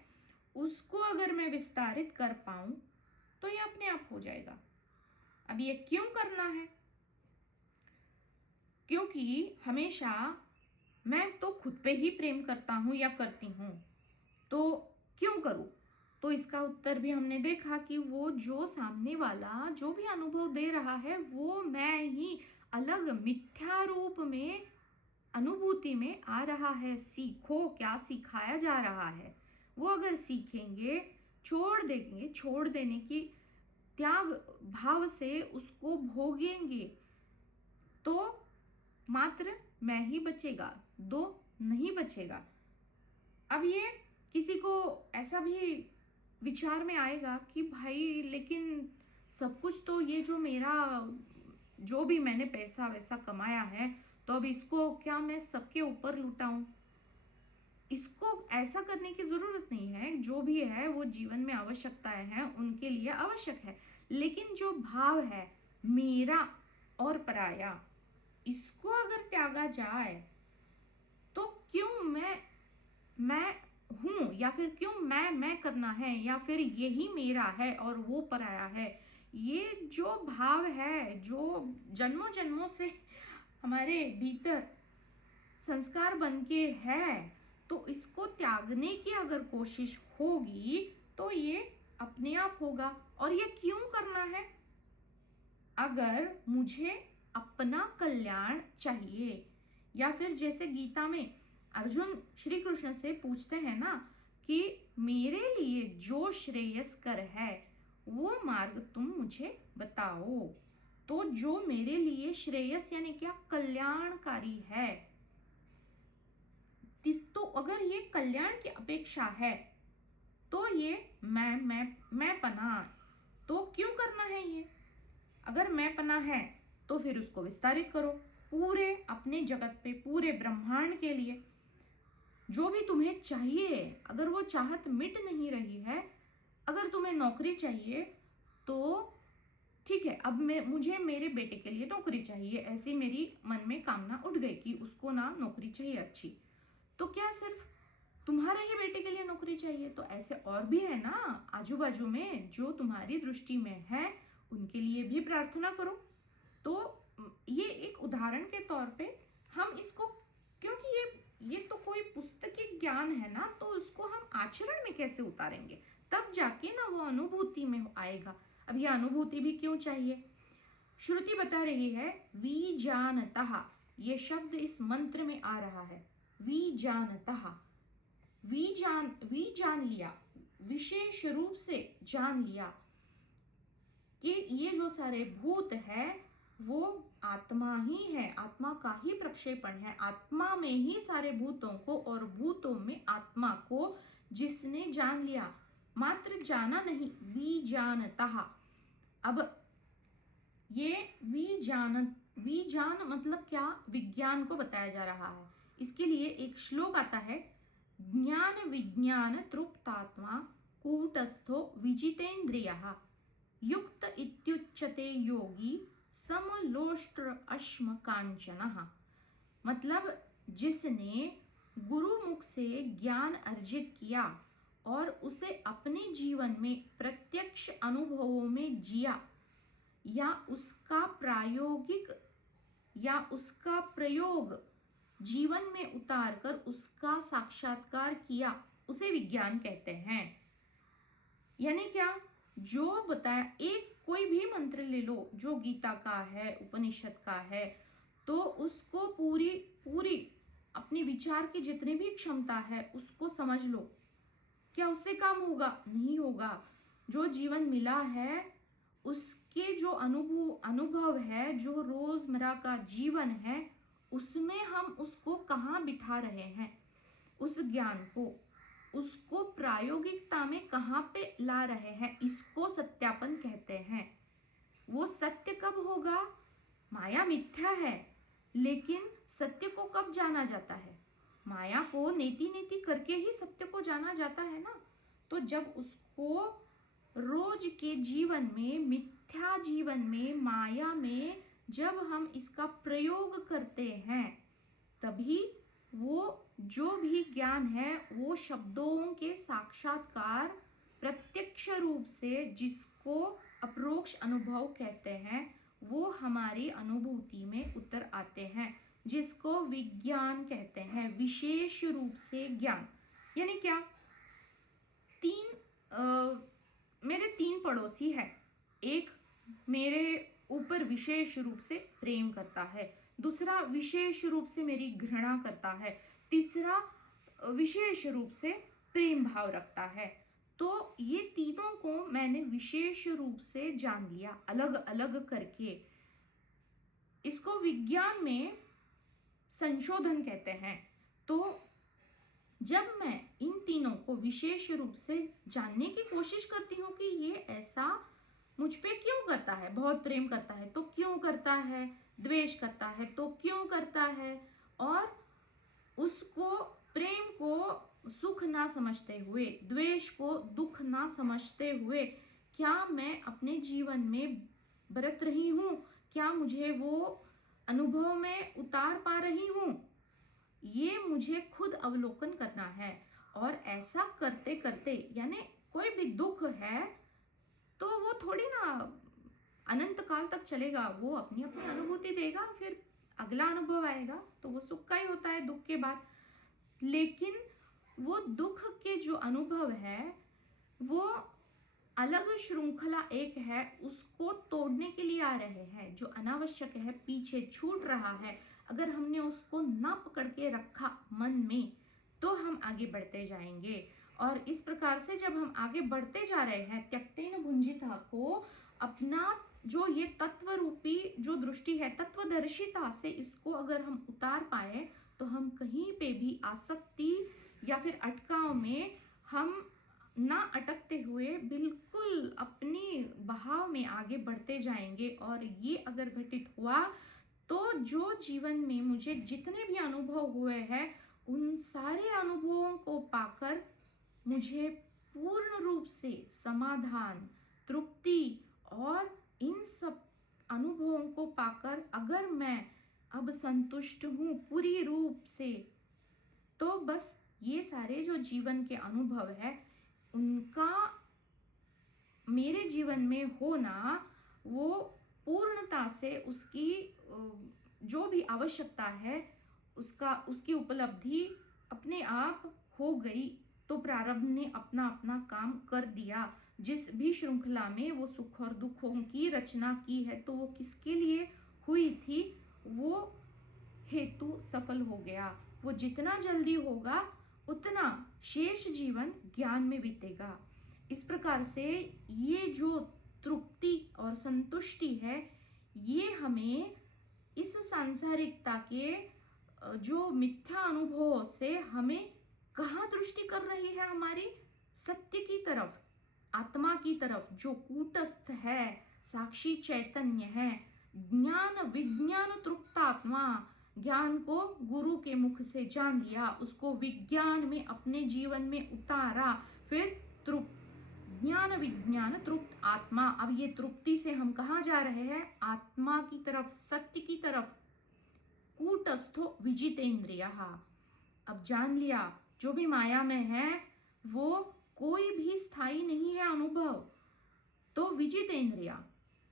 उसको अगर मैं विस्तारित कर पाऊं तो ये अपने आप हो जाएगा। अब ये क्यों करना है? क्योंकि हमेशा मैं तो खुद पे ही प्रेम करता हूं या करती हूं, तो क्यों करूं? तो इसका उत्तर भी हमने देखा कि वो जो सामने वाला जो भी अनुभव दे रहा है, वो मैं ही अलग मिथ्या रूप में अनुभूति में आ रहा है। सीखो, क्या सिखाया जा रहा है, वो अगर सीखेंगे, छोड़ देंगे, छोड़ देने की त्याग भाव से उसको भोगेंगे, तो मात्र मैं ही बचेगा, दो नहीं बचेगा। अब ये किसी को ऐसा भी विचार में आएगा कि भाई लेकिन सब कुछ तो ये जो मेरा, जो भी मैंने पैसा वैसा कमाया है, तो अब इसको क्या मैं सबके ऊपर लुटाऊं? इसको ऐसा करने की जरूरत नहीं है। जो भी है वो जीवन में आवश्यकताएं हैं, उनके लिए आवश्यक है, लेकिन जो भाव है मेरा और पराया, इसको अगर त्यागा जाए तो क्यों मैं हूं, या फिर क्यों मैं करना है, या फिर यही मेरा है और वो पराया है? ये जो भाव है, जो जन्मों जन्मों से हमारे भीतर संस्कार बन के है, तो इसको त्यागने की अगर कोशिश होगी तो ये अपने आप होगा। और ये क्यों करना है? अगर मुझे अपना कल्याण चाहिए, या फिर जैसे गीता में अर्जुन श्री कृष्ण से पूछते हैं ना कि मेरे लिए जो श्रेयस्कर है वो मार्ग तुम मुझे बताओ। तो जो मेरे लिए श्रेयस यानी क्या, कल्याणकारी है, तो अगर ये कल्याण की अपेक्षा है तो ये मैं पना, तो क्यों करना है ये? अगर मैं पना है तो फिर उसको विस्तारित करो पूरे अपने जगत पे, पूरे ब्रह्मांड के लिए। जो भी तुम्हें चाहिए, अगर वो चाहत मिट नहीं रही है, अगर तुम्हें नौकरी चाहिए तो ठीक है, अब मुझे मेरे बेटे के लिए नौकरी चाहिए, ऐसी मेरी मन में कामना उठ गई कि उसको ना नौकरी चाहिए अच्छी, तो क्या सिर्फ तुम्हारे ही बेटे के लिए नौकरी चाहिए? तो ऐसे और भी है ना आजू बाजू में जो तुम्हारी दृष्टि में है, उनके लिए भी प्रार्थना करो। तो ये एक उदाहरण के तौर पे हम इसको, क्योंकि ये तो कोई पुस्तकीय ज्ञान है ना, तो उसको हम आचरण में कैसे उतारेंगे, तब जाके ना वो अनुभूति में आएगा। अब ये अनुभूति भी क्यों चाहिए? श्रुति बता रही है विजानतः, ये शब्द इस मंत्र में आ रहा है। विजानतः, वी जान लिया, विशेष रूप से जान लिया कि ये जो सारे भूत है वो आत्मा ही है, आत्मा का ही प्रक्षेपण है। आत्मा में ही सारे भूतों को और भूतों में आत्मा को जिसने जान लिया, मात्र जाना नहीं, विजानतः। अब ये विजान मतलब क्या, विज्ञान को बताया जा रहा है। इसके लिए एक श्लोक आता है, ज्ञान विज्ञान तृप्तात्मा कूटस्थो विजितेन्द्रियः युक्त इत्युच्यते योगी समलोष्ट्र अश्म कांचनः। मतलब जिसने गुरुमुख से ज्ञान अर्जित किया और उसे अपने जीवन में प्रत्यक्ष अनुभवों में जिया, या उसका प्रयोग जीवन में उतारकर उसका साक्षात्कार किया, उसे विज्ञान कहते हैं। यानी क्या, जो बताया, एक कोई भी मंत्र ले लो जो गीता का है, उपनिषद का है, तो उसको पूरी अपनी विचार की जितनी भी क्षमता है उसको समझ लो, क्या उससे काम होगा? नहीं होगा। जो जीवन मिला है उसके जो अनुभव है, जो रोजमर्रा का जीवन है, उसमें हम उसको कहाँ बिठा रहे हैं, उस ज्ञान को, उसको प्रायोगिकता में कहाँ पे ला रहे हैं, इसको सत्यापन कहते हैं। वो सत्य कब होगा? माया मिथ्या है, लेकिन सत्य को कब जाना जाता है? माया को नेति नेति करके ही सत्य को जाना जाता है ना। तो जब उसको रोज के जीवन में, मिथ्या जीवन में, माया में जब हम इसका प्रयोग करते हैं, तभी वो जो भी ज्ञान है वो शब्दों के साक्षात्कार प्रत्यक्ष रूप से, जिसको अपरोक्ष अनुभव कहते हैं, वो हमारी अनुभूति में उतर आते हैं, जिसको विज्ञान कहते हैं, विशेष रूप से ज्ञान। यानी क्या, मेरे 3 पड़ोसी हैं। एक मेरे ऊपर विशेष रूप से प्रेम करता है, दूसरा विशेष रूप से मेरी घृणा करता है, तीसरा विशेष रूप से प्रेम भाव रखता है। तो ये तीनों को मैंने विशेष रूप से जान लिया, अलग अलग करके। इसको विज्ञान में संशोधन कहते हैं। तो जब मैं इन तीनों को विशेष रूप से जानने की कोशिश करती हूँ कि ये ऐसा मुझ पे क्यों करता है, बहुत प्रेम करता है तो क्यों करता है, द्वेष करता है तो क्यों करता है, और उसको प्रेम को सुख ना समझते हुए, द्वेष को दुख ना समझते हुए, क्या मैं अपने जीवन में बरत रही हूँ, क्या मुझे वो अनुभव में उतार पा रही हूँ, ये मुझे खुद अवलोकन करना है। और ऐसा करते करते, यानी कोई भी दुख है तो वो थोड़ी ना अनंत काल तक चलेगा, वो अपनी अपनी अनुभूति देगा, फिर अगला अनुभव आएगा तो वो सुख का ही होता है दुख के बाद। लेकिन वो दुख के जो अनुभव है वो अलग श्रृंखला एक है, उसको तोड़ने के लिए आ रहे हैं। जो अनावश्यक है, पीछे छूट रहा है, अगर हमने उसको ना पकड़ के रखा मन में, तो हम आगे बढ़ते जाएंगे। और इस प्रकार से जब हम आगे बढ़ते जा रहे हैं, त्यक्तेन भुंजिता को अपना जो ये तत्व रूपी जो दृष्टि है, तत्वदर्शिता से इसको अगर हम उतार पाए, तो हम कहीं पे भी आसक्ति या फिर अटकाव में हम ना अटकते हुए बिल्कुल अपनी बहाव में आगे बढ़ते जाएंगे। और ये अगर घटित हुआ तो जो जीवन में मुझे जितने भी अनुभव हुए हैं, उन सारे अनुभवों को पाकर मुझे पूर्ण रूप से समाधान, तृप्ति, और इन सब अनुभवों को पाकर अगर मैं अब संतुष्ट हूँ पूरी रूप से, तो बस ये सारे जो जीवन के अनुभव है उनका मेरे जीवन में होना, वो पूर्णता से उसकी जो भी आवश्यकता है उसकी उपलब्धि अपने आप हो गई। तो प्रारब्ध ने अपना अपना काम कर दिया। जिस भी श्रृंखला में वो सुख और दुखों की रचना की है, तो वो किसके लिए हुई थी, वो हेतु सफल हो गया। वो जितना जल्दी होगा उतना शेष जीवन ज्ञान में बीतेगा। इस प्रकार से ये जो तृप्ति और संतुष्टि है, ये हमें इस सांसारिकता के जो मिथ्या अनुभवों से हमें कहाँ दृष्टि कर रही है? हमारी सत्य की तरफ, आत्मा की तरफ, जो कूटस्थ है, साक्षी चैतन्य है, ज्ञान विज्ञान तृप्तात्मा, ज्ञान को गुरु के मुख से जान लिया, उसको विज्ञान में अपने जीवन में उतारा, फिर तृप्त, ज्ञान विज्ञान तृप्त आत्मा। अब ये तृप्ति से हम कहाँ जा रहे हैं? आत्मा की तरफ, सत्य की तरफ। कूटस्थो विजितेंद्रिय, अब जान लिया जो भी माया में है वो कोई भी स्थायी नहीं है अनुभव। तो विजितेंद्रिया,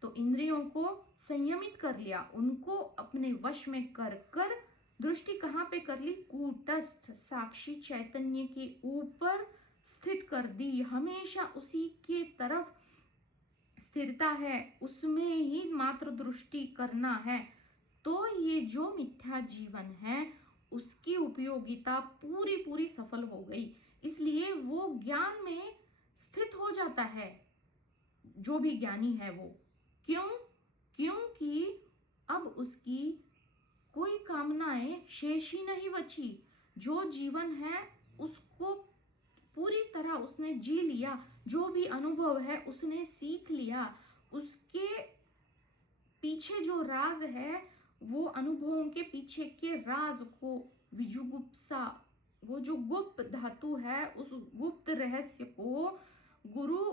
तो इंद्रियों को संयमित कर लिया, उनको अपने वश में कर कर दृष्टि कहाँ पे कर ली? कूटस्थ साक्षी चैतन्य के ऊपर स्थित कर दी। हमेशा उसी के तरफ स्थिरता है, उसमें ही मात्र दृष्टि करना है। तो ये जो मिथ्या जीवन है उसकी उपयोगिता पूरी पूरी सफल हो गई, इसलिए वो ज्ञान में स्थित हो जाता है जो भी ज्ञानी है वो। क्यों? क्योंकि अब उसकी कोई कामनाएं शेष ही नहीं बची। जो जीवन है उसको पूरी तरह उसने जी लिया, जो भी अनुभव है उसने सीख लिया, उसके पीछे जो राज है, वो अनुभवों के पीछे के राज को, विजुगुप्सा, वो जो गुप्त धातु है, उस गुप्त रहस्य को, गुरु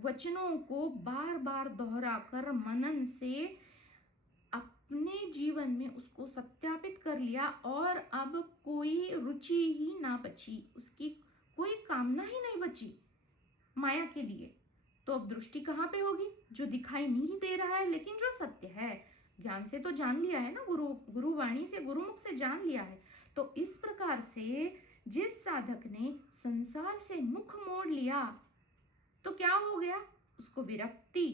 वचनों को बार बार दोहरा कर मनन से अपने जीवन में उसको सत्यापित कर लिया, और अब कोई रुचि ही ना बची, उसकी कोई कामना ही नहीं बची माया के लिए। तो अब दृष्टि कहाँ पे होगी? जो दिखाई नहीं दे रहा है लेकिन जो सत्य है। ज्ञान से तो जान लिया है ना, गुरुवाणी से, गुरुमुख से जान लिया है। तो इस प्रकार से जिस साधक ने संसार से मुख मोड़ लिया तो क्या हो गया? उसको विरक्ति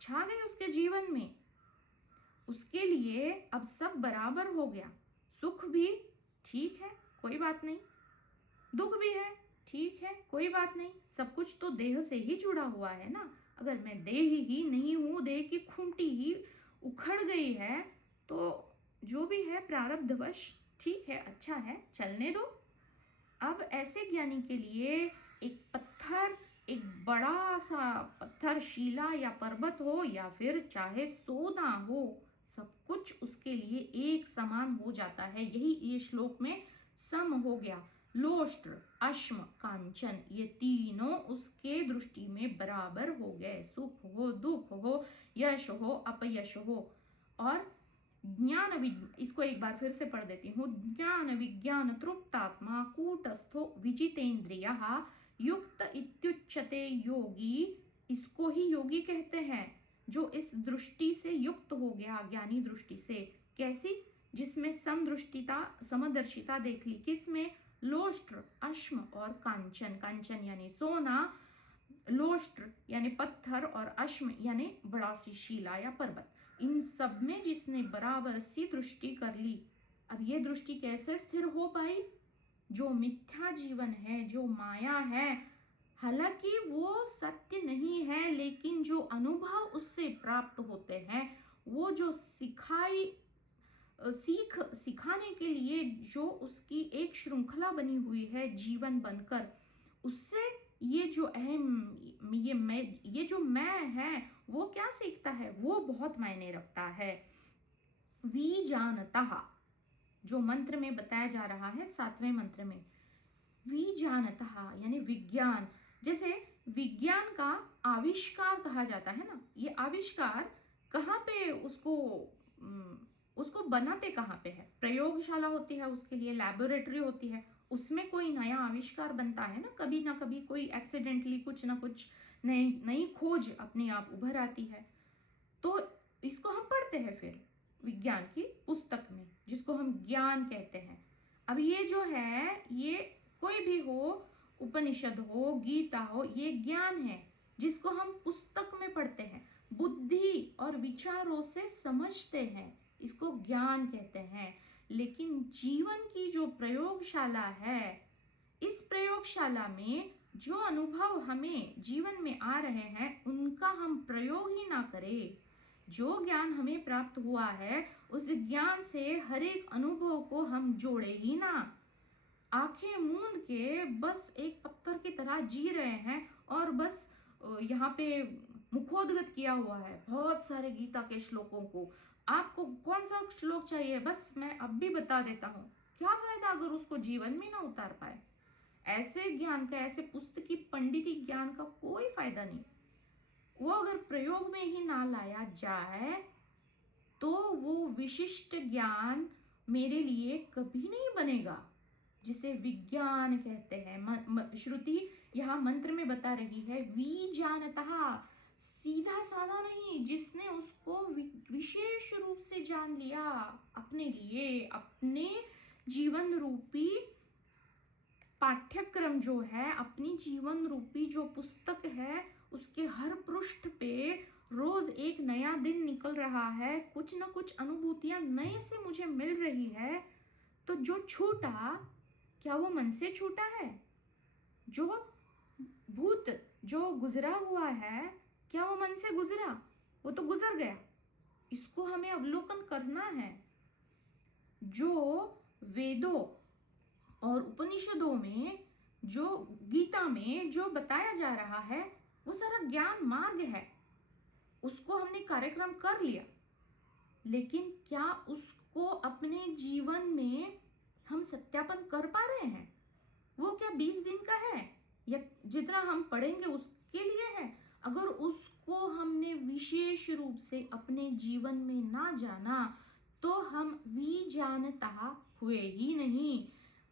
छा गई उसके जीवन में। उसके लिए अब सब बराबर हो गया। सुख भी ठीक है, कोई बात नहीं, दुख भी है, ठीक है, कोई बात नहीं, सब कुछ तो देह से ही जुड़ा हुआ है ना। अगर मैं देह ही नहीं हूं, देह की खूंटी ही उखड़ गई है, तो जो भी है प्रारब्धवश ठीक है, अच्छा है, चलने दो। अब ऐसे ज्ञानी के लिए एक पत्थर, एक बड़ा सा पत्थर, शिला या पर्वत हो या फिर चाहे सोना हो, सब कुछ उसके लिए एक समान हो जाता है। यही ये श्लोक में सम हो गया। लोष्ट्र, अश्म, कांचन, ये तीनों उसके दृष्टि में बराबर हो गए। सुख हो, दुख हो, यश हो, अपयश हो। और इसको एक बार फिर से पढ़ देती हूँ। ज्ञान विज्ञान तृप्तात्मा कूटस्थो विजितेंद्रियः युक्त इत्युच्यते योगी। इसको ही योगी कहते हैं जो इस दृष्टि से युक्त हो गया, ज्ञानी दृष्टि से। कैसी? जिसमें समदर्शिता देख ली। किसमें? लोष्ट्र, अश्म और कांचन। कांचन यानी सोना, लोष्ट्र यानी पत्थर, और अश्म यानी बड़ा सी शिला या पर्वत। इन सब में जिसने बराबर सी दृष्टि कर ली। अब ये दृष्टि कैसे स्थिर हो पाई? जो मिथ्या जीवन है, जो माया है, हालांकि वो सत्य नहीं है, लेकिन जो अनुभव उससे प्राप्त होते हैं, वो जो सिखाने के लिए जो उसकी एक श्रृंखला बनी हुई है जीवन बनकर, उससे ये जो अहम, ये जो मैं है, वो क्या सीखता है? वो बहुत मायने रखता है। विजानतः, जो मंत्र में बताया जा रहा है 7वें मंत्र में, विजानतः यानी विज्ञान। जैसे विज्ञान का आविष्कार कहा जाता है ना, ये आविष्कार कहाँ पे उसको बनाते कहाँ पे है? प्रयोगशाला होती है, उसके लिए लैबोरेटरी होती है, उसमें कोई नया आविष्कार बनता है ना कभी कोई एक्सीडेंटली कुछ ना कुछ नई खोज अपने आप उभर आती है। तो इसको हम पढ़ते हैं फिर विज्ञान की पुस्तक में, जिसको हम ज्ञान कहते हैं। अब ये जो है, ये कोई भी हो, उपनिषद हो, गीता हो, ये ज्ञान है जिसको हम पुस्तक में पढ़ते हैं, बुद्धि और विचारों से समझते हैं, इसको ज्ञान कहते हैं। लेकिन जीवन की जो प्रयोगशाला है, इस प्रयोगशाला में जो अनुभव हमें जीवन में आ रहे हैं, उनका हम प्रयोग ही ना करें। जो ज्ञान हमें प्राप्त हुआ है, उस ज्ञान से हर एक अनुभव को हम जोड़े ही ना, आंखें मूंद के बस एक पत्थर की तरह जी रहे हैं और बस यहाँ पे मुखोद्गत किया हुआ है बहुत सारे गीता के श्लोकों को। आपको कौन सा श्लोक चाहिए बस मैं अब भी बता देता हूँ। क्या फायदा अगर उसको जीवन में ना उतार पाए। ऐसे ज्ञान का, ऐसे पुस्तकी पंडिती ज्ञान का कोई फायदा नहीं। वो अगर प्रयोग में ही ना लाया जाए तो वो विशिष्ट ज्ञान मेरे लिए कभी नहीं बनेगा, जिसे विज्ञान कहते हैं। श्रुति यहाँ मंत्र में बता रही है विजानतः, सीधा साधा नहीं, जिसने उसको विशेष रूप से जान लिया अपने लिए, अपने जीवन रूपी पाठ्यक्रम जो है, अपनी जीवन रूपी जो पुस्तक है, उसके हर पृष्ठ पे रोज एक नया दिन निकल रहा है, कुछ ना कुछ अनुभूतियां नए से मुझे मिल रही है। तो जो छूटा, क्या वो मन से छूटा है? जो भूत जो गुजरा हुआ है, क्या वो मन से गुजरा? वो तो गुजर गया। इसको हमें अवलोकन करना है। जो वेदों और उपनिषदों में, जो गीता में जो बताया जा रहा है, वो सारा ज्ञान मार्ग है। उसको हमने कार्यक्रम कर लिया, लेकिन क्या उसको अपने जीवन में हम सत्यापन कर पा रहे हैं? वो क्या 20 दिन का है या जितना हम पढ़ेंगे उसके लिए है? अगर उसको हमने विशेष रूप से अपने जीवन में ना जाना तो हम विजानता हुए ही नहीं।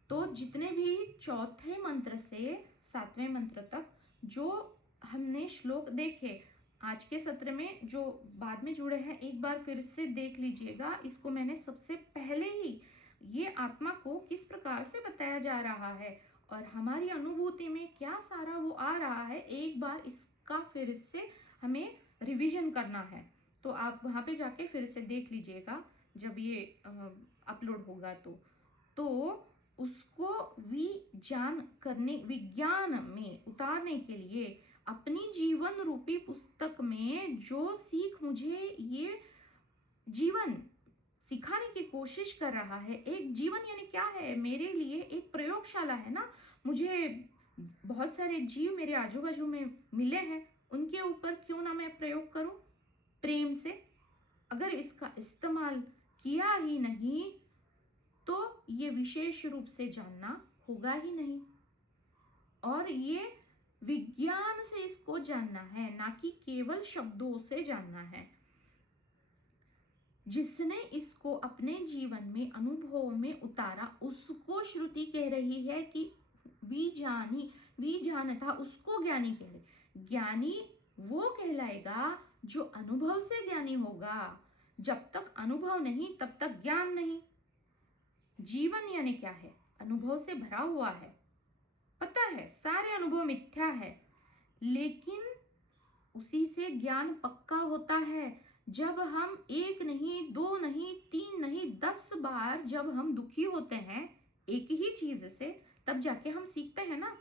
तो जितने भी चौथे मंत्र से 7वें मंत्र तक जो हमने श्लोक देखे, आज के सत्र में जो बाद में जुड़े हैं एक बार फिर से देख लीजिएगा। इसको मैंने सबसे पहले ही ये आत्मा को किस प्रकार से बताया जा रहा है और हमारी अनुभूति में क्या सारा वो आ रहा है, एक बार इसका फिर से हमें रिवीजन करना है। तो आप वहां पे जाके फिर से देख लीजिएगा जब ये अपलोड होगा। तो उसको विज्ञान में उतारने के लिए अपनी जीवन रूपी पुस्तक में जो सीख मुझे ये जीवन सिखाने की कोशिश कर रहा है, एक जीवन यानी क्या है मेरे लिए? एक प्रयोगशाला है ना। मुझे बहुत सारे जीव मेरे आजू बाजू में मिले हैं, उनके ऊपर क्यों ना मैं प्रयोग करूं प्रेम से। अगर इसका इस्तेमाल किया ही नहीं तो ये विशेष रूप से जानना होगा ही नहीं। और ये विज्ञान से इसको जानना है, ना कि केवल शब्दों से जानना है। जिसने इसको अपने जीवन में अनुभव में उतारा उसको श्रुति कह रही है कि विजानता, उसको ज्ञानी कह रही। ज्ञानी वो कहलाएगा जो अनुभव से ज्ञानी होगा। जब तक अनुभव नहीं तब तक ज्ञान नहीं। जीवन यानी क्या है? अनुभव से भरा हुआ है। पता है सारे अनुभव मिथ्या है, लेकिन उसी से ज्ञान पक्का होता है। जब हम 1 नहीं 2 नहीं 3 नहीं 10 बार जब हम दुखी होते हैं एक ही चीज से, तब जाके हम सीखते हैं ना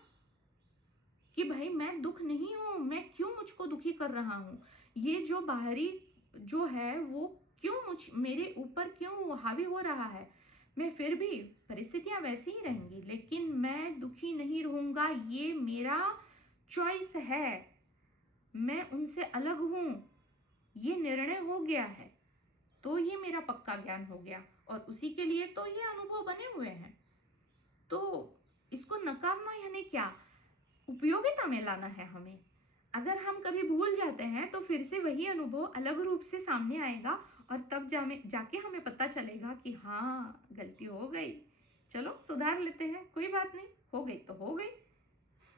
कि भाई मैं दुख नहीं हूं, मैं क्यों मुझको दुखी कर रहा हूं, ये जो बाहरी जो है वो क्यों मेरे ऊपर क्यों हावी हो रहा है। मैं फिर भी परिस्थितियां वैसी ही रहेंगी, लेकिन मैं दुखी नहीं रहूंगा, ये मेरा चॉइस है। मैं उनसे अलग हूं, ये निर्णय हो गया है। तो ये मेरा पक्का ज्ञान हो गया और उसी के लिए तो ये अनुभव बने हुए हैं। तो इसको नकारना यानी क्या? उपयोगिता में लाना है हमें। अगर हम कभी भूल जाते हैं तो फिर से वही अनुभव अलग रूप से सामने आएगा और तब जाके हमें पता चलेगा कि हाँ गलती हो गई, चलो सुधार लेते हैं, कोई बात नहीं, हो गई तो हो गई।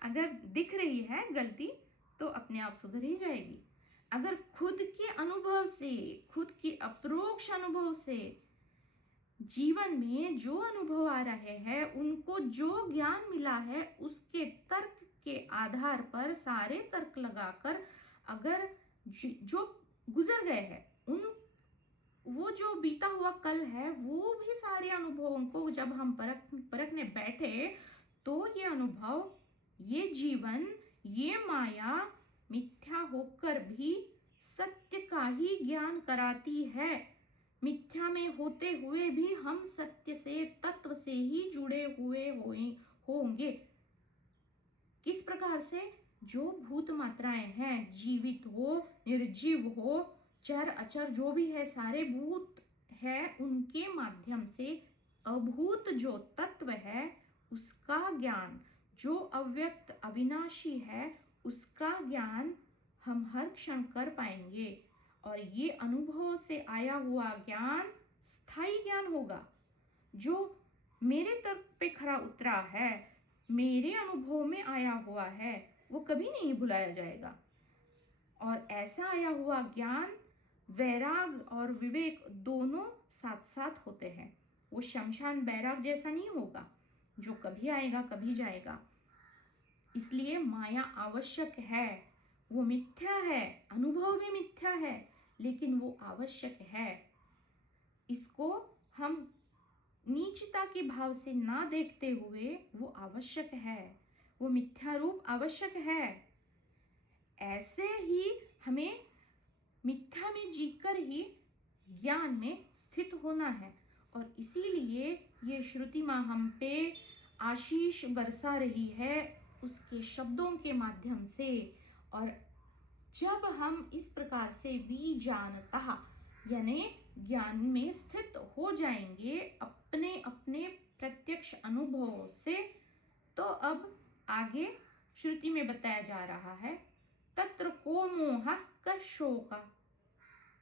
अगर दिख रही है गलती तो अपने आप सुधर ही जाएगी। अगर खुद के अनुभव से, खुद के अप्रोक्ष अनुभव से जीवन में जो अनुभव आ रहे हैं, उनको जो ज्ञान मिला है, उसके तर्क के आधार पर सारे तर्क लगाकर अगर जो गुजर गए हैं उन वो जो बीता हुआ कल है, वो भी सारे अनुभवों को जब हम परखने बैठे तो ये अनुभव, ये जीवन, ये माया मिथ्या होकर भी सत्य का ही ज्ञान कराती है। मिथ्या में होते हुए भी हम सत्य से, तत्व से ही जुड़े हुए होंगे। इस प्रकार से जो भूत मात्राएं हैं, जीवित हो, निर्जीव हो, चर अचर जो भी है, सारे भूत है, उनके माध्यम से अभूत जो तत्व है उसका ज्ञान, जो अव्यक्त अविनाशी है उसका ज्ञान हम हर क्षण कर पाएंगे। और ये अनुभव से आया हुआ ज्ञान स्थायी ज्ञान होगा, जो मेरे तर्क पे खरा उतरा है, मेरे अनुभव में आया हुआ है, वो कभी नहीं भुलाया जाएगा। और ऐसा आया हुआ ज्ञान वैराग और विवेक दोनों साथ साथ होते हैं। वो शमशान बैराग जैसा नहीं होगा जो कभी आएगा कभी जाएगा। इसलिए माया आवश्यक है, वो मिथ्या है, अनुभव भी मिथ्या है, लेकिन वो आवश्यक है। इसको हम नीचता के भाव से ना देखते हुए वो आवश्यक है, वो मिथ्या रूप आवश्यक है। ऐसे ही हमें मिथ्या में जीकर ही ज्ञान में स्थित होना है। और इसीलिए ये श्रुति माँ हम पे आशीष बरसा रही है उसके शब्दों के माध्यम से। और जब हम इस प्रकार से विजानता यानी ज्ञान में स्थित हो जाएंगे अपने अपने प्रत्यक्ष अनुभवों से, तो अब आगे श्रुति में बताया जा रहा है तत्र को मोह क शोक।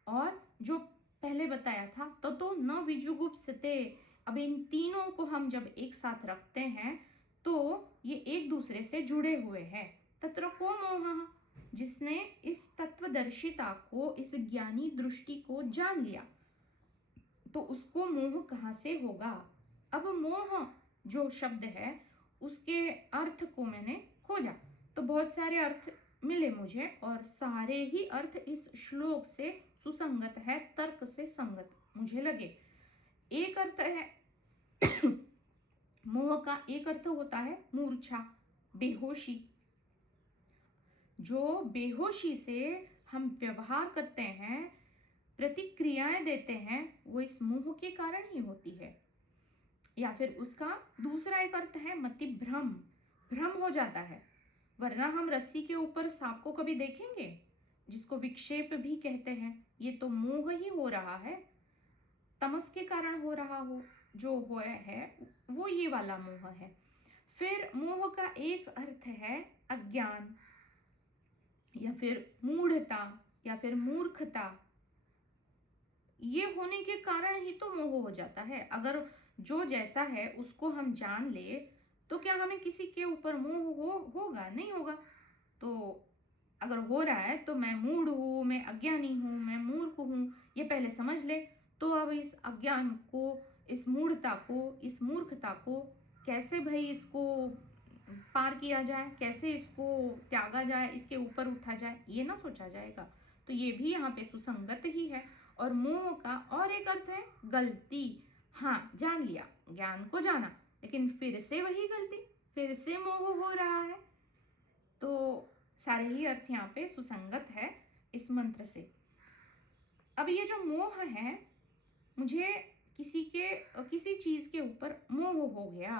और जो पहले बताया था तो न विजुगुप्सते, अब इन तीनों को हम जब एक साथ रखते हैं तो ये एक दूसरे से जुड़े हुए हैं। तत्र को मोह, जिसने इस तत्वदर्शिता को, इस ज्ञानी दृष्टि को जान लिया, तो उसको मोह कहाँ से होगा। अब मोह जो शब्द है उसके अर्थ को मैंने खोजा तो बहुत सारे अर्थ मिले मुझे, और सारे ही अर्थ इस श्लोक से सुसंगत है, तर्क से संगत मुझे लगे। एक अर्थ है मोह का एक अर्थ होता है मूर्छा, बेहोशी। जो बेहोशी से हम व्यवहार करते हैं, प्रतिक्रियाएं देते हैं, वो इस मोह के कारण ही होती है। या फिर उसका दूसरा एक अर्थ है मति भ्रम, भ्रम हो जाता है। वरना हम रस्सी के ऊपर सांप को कभी देखेंगे, जिसको विक्षेप भी कहते हैं। ये तो मोह ही हो रहा है, तमस के कारण हो रहा हो जो हो है वो ये वाला मोह है। फिर मोह का एक अर्थ है अज्ञान या फिर मूढ़ता या फिर मूर्खता। ये होने के कारण ही तो मोह हो जाता है। अगर जो जैसा है उसको हम जान ले तो क्या हमें किसी के ऊपर मोह होगा? नहीं होगा। तो अगर हो रहा है तो मैं मूढ़ हूँ, मैं अज्ञानी हूँ, मैं मूर्ख हूँ, ये पहले समझ ले। तो अब इस अज्ञान को, इस मूढ़ता को, इस मूर्खता को कैसे भाई इसको पार किया जाए, कैसे इसको त्यागा जाए, इसके ऊपर उठा जाए, ये ना सोचा जाएगा। तो ये भी यहाँ पे सुसंगत ही है। और मोह का और एक अर्थ है गलती। हाँ, जान लिया, ज्ञान को जाना, लेकिन फिर से वही गलती, फिर से मोह हो रहा है। तो सारे ही अर्थ यहाँ पे सुसंगत है इस मंत्र से। अब ये जो मोह है, मुझे किसी चीज के ऊपर मोह हो गया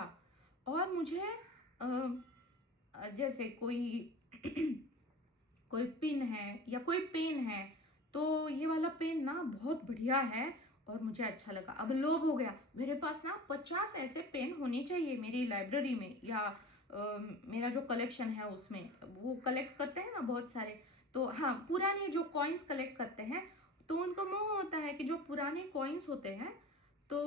और मुझे जैसे कोई कोई पिन है या कोई पेन है, तो ये वाला पेन ना बहुत बढ़िया है और मुझे अच्छा लगा। अब लोभ हो गया, मेरे पास ना 50 ऐसे पेन होने चाहिए मेरी लाइब्रेरी में, या मेरा जो कलेक्शन है उसमें। वो कलेक्ट करते हैं ना बहुत सारे, तो हाँ, पुराने जो कॉइन्स कलेक्ट करते हैं, तो उनको मोह होता है कि जो पुराने कॉइन्स होते हैं तो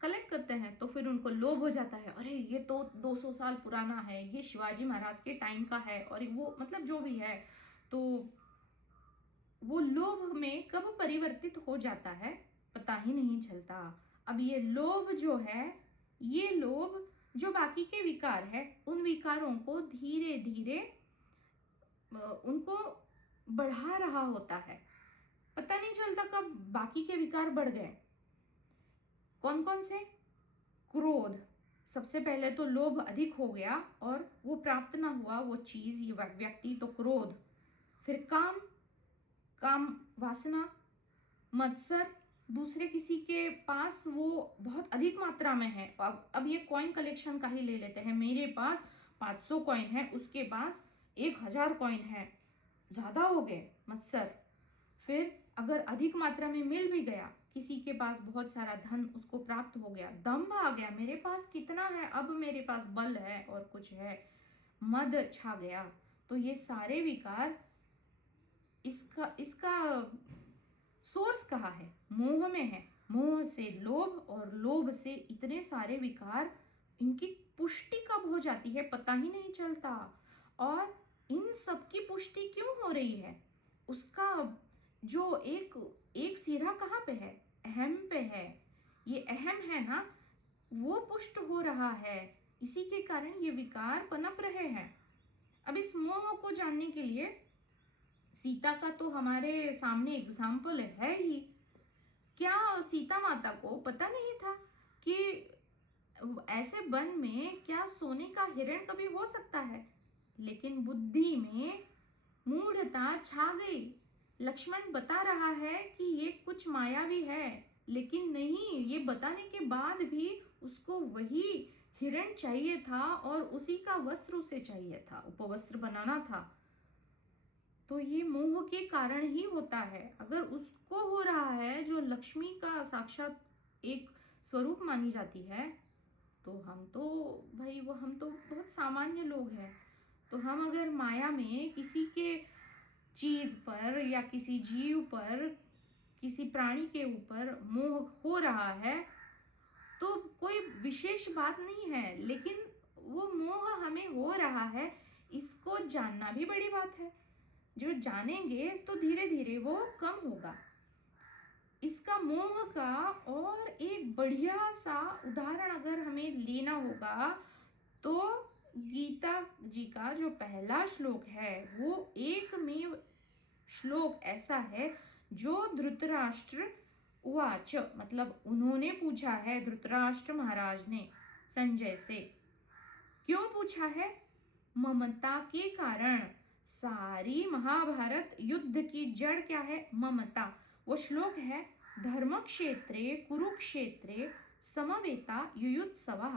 कलेक्ट करते हैं, तो फिर उनको लोभ हो जाता है, अरे ये तो 200 साल पुराना है, ये शिवाजी महाराज के टाइम का है, और वो मतलब जो भी है, तो वो लोभ में कब परिवर्तित हो जाता है पता ही नहीं चलता। अब ये लोभ जो है, ये लोभ जो बाकी के विकार है, उन विकारों को धीरे धीरे उनको बढ़ा रहा होता है। पता नहीं चलता कब बाकी के विकार बढ़ गए। कौन कौन से? क्रोध, सबसे पहले तो लोभ अधिक हो गया और वो प्राप्त ना हुआ वो चीज, ये व्यक्ति, तो क्रोध। फिर काम, काम वासना, मत्सर, दूसरे किसी के पास वो बहुत अधिक मात्रा में है। अब ये कॉइन कलेक्शन का ही ले लेते हैं, मेरे पास 500 कॉइन है, उसके पास 1000 कॉइन है, ज्यादा हो गए मत्सर। फिर अगर अधिक मात्रा में मिल भी गया, किसी के पास बहुत सारा धन उसको प्राप्त हो गया, दम्भ आ गया, मेरे पास कितना है, अब मेरे पास बल है और कुछ है, मद छा गया, तो ये सारे विकार, इसका इसका सोर्स कहाँ है? मोह में है। मोह से लोभ और लोभ से इतने सारे विकार, इनकी पुष्टि कब हो जाती है पता ही नहीं चलता। और इन सब की पुष्टि क्यों हो रही है? उसका जो एक एक सिरा कहाँ पे है? अहम पे है। ये अहम है ना, वो पुष्ट हो रहा है, इसी के कारण ये विकार पनप रहे हैं। अब इस मोह को जानने के लिए सीता का तो हमारे सामने एग्जाम्पल है ही। क्या सीता माता को पता नहीं था कि ऐसे वन में क्या सोने का हिरण कभी हो सकता है? लेकिन बुद्धि में मूढ़ता छा गई। लक्ष्मण बता रहा है कि ये कुछ मायावी है, लेकिन नहीं, ये बताने के बाद भी उसको वही हिरण चाहिए था और उसी का वस्त्र उसे चाहिए था, उपवस्त्र बनाना था। तो ये मोह के कारण ही होता है। अगर उसको हो रहा है जो लक्ष्मी का साक्षात एक स्वरूप मानी जाती है, तो हम तो भाई वो हम तो बहुत सामान्य लोग हैं। तो हम अगर माया में किसी के चीज पर या किसी जीव पर, किसी प्राणी के ऊपर मोह हो रहा है, तो कोई विशेष बात नहीं है, लेकिन वो मोह हमें हो रहा है, इसको जानना भी बड़ी बात है। जो जानेंगे तो धीरे धीरे वो कम होगा। इसका मोह का और एक बढ़िया सा उदाहरण अगर हमें लेना होगा, तो गीता जी का जो पहला श्लोक है, वो एकमेव श्लोक ऐसा है जो धृतराष्ट्र उवाच, मतलब उन्होंने पूछा है, धृतराष्ट्र महाराज ने संजय से। क्यों पूछा है? ममता के कारण। सारी महाभारत युद्ध की जड़ क्या है? ममता। वो श्लोक है, धर्म क्षेत्रे कुरुक्षेत्रे समवेता युयुत्सवः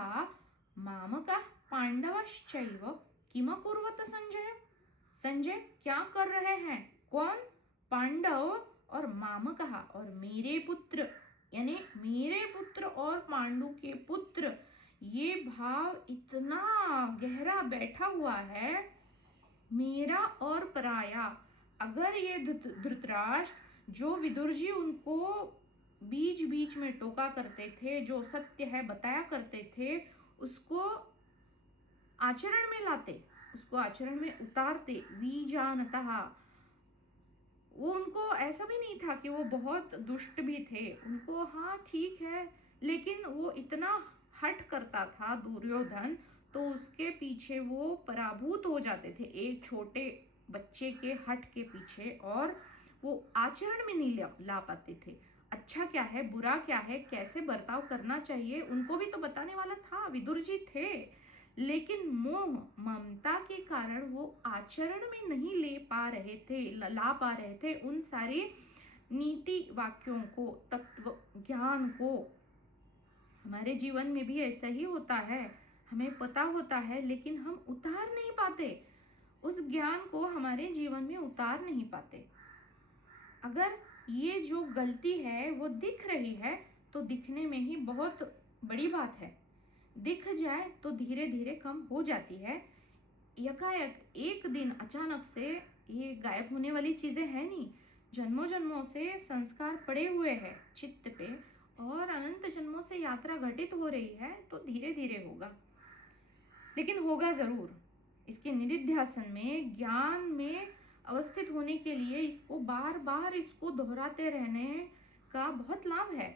मामकः पांडवश्चैव किमकुर्वत संजय। संजय क्या कर रहे हैं? कौन? पांडव और मामकः, और मेरे पुत्र, यानी मेरे पुत्र और पांडु के पुत्र। ये भाव इतना गहरा बैठा हुआ है, मेरा और पराया। अगर ये धृतराष्ट्र, जो विदुर जी उनको बीच बीच में टोका करते थे, जो सत्य है बताया करते थे, उसको आचरण में लाते, उसको आचरण में उतारते, विजानतः। वो उनको ऐसा भी नहीं था कि वो बहुत दुष्ट भी थे, उनको हाँ ठीक है, लेकिन वो इतना हट करता था दुर्योधन, तो उसके पीछे वो पराभूत हो जाते थे, एक छोटे बच्चे के हट के पीछे, और वो आचरण में नहीं ला पाते थे। अच्छा क्या है, बुरा क्या है, कैसे बर्ताव करना चाहिए, उनको भी तो बताने वाला था, विदुर जी थे। लेकिन मोह ममता के कारण वो आचरण में नहीं ले पा रहे थे, ला पा रहे थे उन सारे नीति वाक्यों को, तत्व ज्ञान को। हमारे जीवन में भी ऐसा ही होता है, हमें पता होता है लेकिन हम उतार नहीं पाते, उस ज्ञान को हमारे जीवन में उतार नहीं पाते। अगर ये जो गलती है वो दिख रही है, तो दिखने में ही बहुत बड़ी बात है। दिख जाए तो धीरे धीरे कम हो जाती है। यकायक एक दिन अचानक से ये गायब होने वाली चीजें है नहीं। जन्मों जन्मों से संस्कार पड़े हुए हैं चित्त पे, और अनंत जन्मों से यात्रा घटित हो रही है, तो धीरे धीरे होगा, लेकिन होगा जरूर। इसके निधिध्यासन में, ज्ञान में अवस्थित होने के लिए इसको बार बार इसको दोहराते रहने का बहुत लाभ है।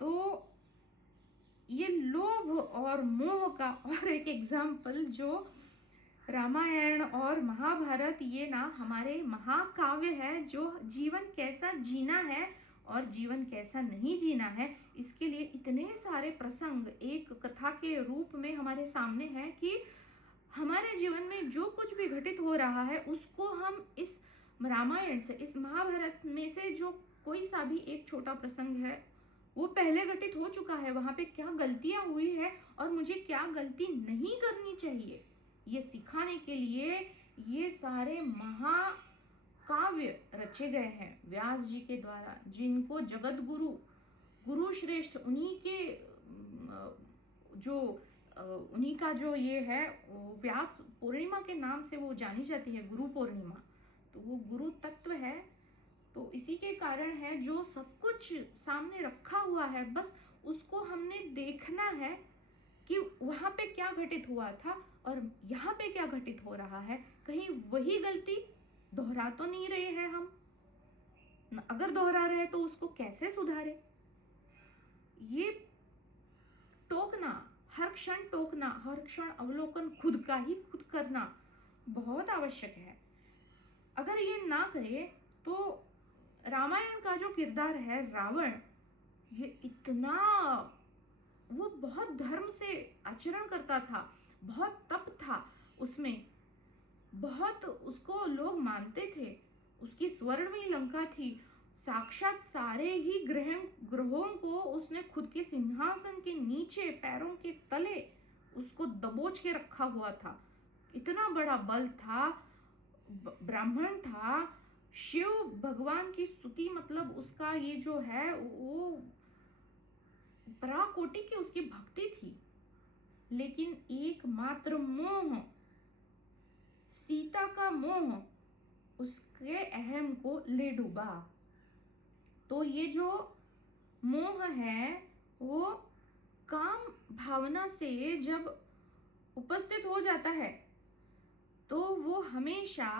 तो ये लोभ और मोह का और एक एग्जाम्पल, जो रामायण और महाभारत, ये ना हमारे महाकाव्य है, जो जीवन कैसा जीना है और जीवन कैसा नहीं जीना है, इसके लिए इतने सारे प्रसंग एक कथा के रूप में हमारे सामने हैं कि हमारे जीवन में जो कुछ भी घटित हो रहा है, उसको हम इस रामायण से, इस महाभारत में से जो कोई सा भी एक छोटा प्रसंग है, वो पहले घटित हो चुका है, वहां पे क्या गलतियां हुई है और मुझे क्या गलती नहीं करनी चाहिए, ये सिखाने के लिए ये सारे महाकाव्य रचे गए हैं व्यास जी के द्वारा, जिनको जगत गुरु, गुरु श्रेष्ठ, उन्हीं के जो उन्हीं का जो ये है व्यास पूर्णिमा के नाम से वो जानी जाती है, गुरु पूर्णिमा। तो वो गुरु तत्व है, तो इसी के कारण है जो सब कुछ सामने रखा हुआ है, बस उसको हमने देखना है कि वहां पे क्या घटित हुआ था और यहाँ पे क्या घटित हो रहा है। कहीं वही गलती दोहरा तो नहीं रहे हैं हम, अगर दोहरा रहे तो उसको कैसे सुधारे। ये टोकना, हर क्षण टोकना, हर क्षण अवलोकन खुद का ही खुद करना बहुत आवश्यक है। अगर ये ना करे तो रामायण का जो किरदार है रावण, ये इतना, वो बहुत धर्म से आचरण करता था, बहुत तप था उसमें, बहुत उसको लोग मानते थे, उसकी स्वर्णमयी लंका थी, साक्षात सारे ही ग्रहों को उसने खुद के सिंहासन के नीचे पैरों के तले उसको दबोच के रखा हुआ था। इतना बड़ा बल था, ब्राह्मण था, शिव भगवान की स्तुति, मतलब उसका ये जो है वो पराकोटि की उसकी भक्ति थी। लेकिन एकमात्र मोह, सीता का मोह, उसके अहम को ले डूबा। तो ये जो मोह है वो काम भावना से जब उपस्थित हो जाता है तो वो हमेशा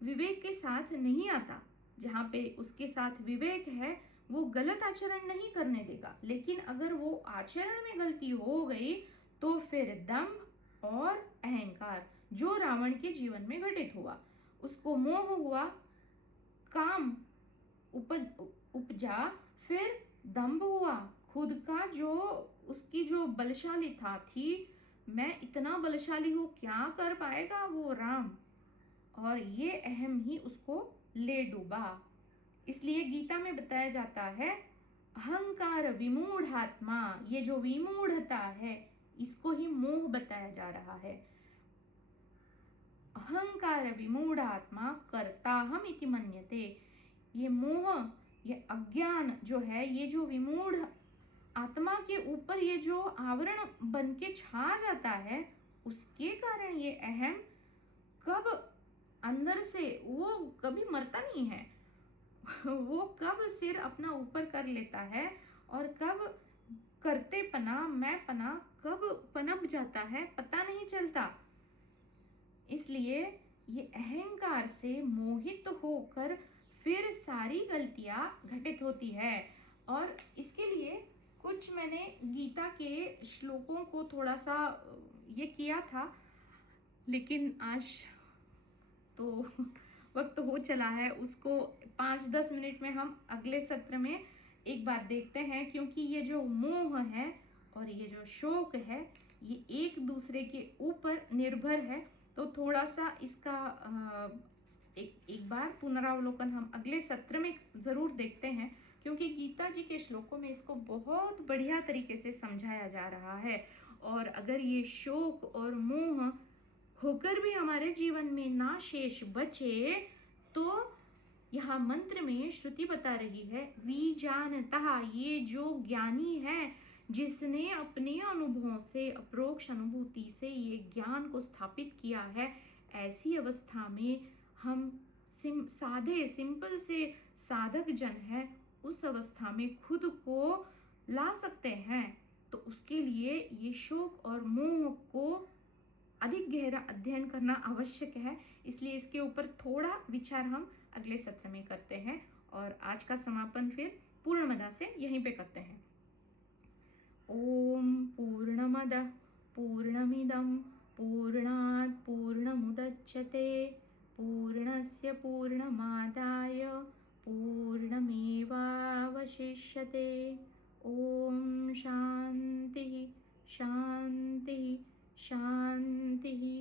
विवेक के साथ नहीं आता। जहाँ पे उसके साथ विवेक है वो गलत आचरण नहीं करने देगा, लेकिन अगर वो आचरण में गलती हो गई तो फिर दंभ और अहंकार, जो रावण के जीवन में घटित हुआ, उसको मोह हुआ, काम उपजा, फिर दंभ हुआ, खुद का जो उसकी जो बलशाली थी, मैं इतना बलशाली हूँ, क्या कर पाएगा वो राम, और ये अहम ही उसको ले डूबा। इसलिए गीता में बताया जाता है अहंकार विमूढ़ात्मा, ये जो विमूढ़ता है इसको ही मोह बताया जा रहा है। अहंकार विमूढ़ात्मा कर्ताहम इति मन्यते, ये मोह, ये अज्ञान जो है, ये जो विमूढ़ आत्मा के ऊपर ये जो आवरण बन के छा जाता है, उसके कारण ये अहम कब अंदर से, वो कभी मरता नहीं है वो कब सिर अपना ऊपर कर लेता है और कब करते पना, मैं पना कब पनप जाता है पता नहीं चलता। इसलिए ये अहंकार से मोहित होकर फिर सारी गलतियां घटित होती है। और इसके लिए कुछ मैंने गीता के श्लोकों को थोड़ा सा ये किया था, लेकिन आज तो वक्त हो चला है, उसको 5-10 मिनट में हम अगले सत्र में एक बार देखते हैं, क्योंकि ये जो मोह है और ये जो शोक है ये एक दूसरे के ऊपर निर्भर है। तो थोड़ा सा इसका एक बार पुनरावलोकन हम अगले सत्र में ज़रूर देखते हैं, क्योंकि गीता जी के श्लोकों में इसको बहुत बढ़िया तरीके से समझाया जा रहा है। और अगर ये शोक और मोह होकर भी हमारे जीवन में ना शेष बचे, तो यहाँ मंत्र में श्रुति बता रही है विजानता, ये जो ज्ञानी है जिसने अपने अनुभवों से, अप्रोक्ष अनुभूति से ये ज्ञान को स्थापित किया है, ऐसी अवस्था में हम सिंपल से साधक जन है, उस अवस्था में खुद को ला सकते हैं। तो उसके लिए ये शोक और मोह को अधिक गहरा अध्ययन करना आवश्यक है। इसलिए इसके ऊपर थोड़ा विचार हम अगले सत्र में करते हैं, और आज का समापन फिर पूर्णमदा से यहीं पे करते हैं। ओम पूर्णमदः पूर्णमिदं पूर्णात् पूर्णमुदच्यते पूर्णस्य पूर्णमादाय पूर्णमेवावशिष्यते। ओम शांति शांति शांति।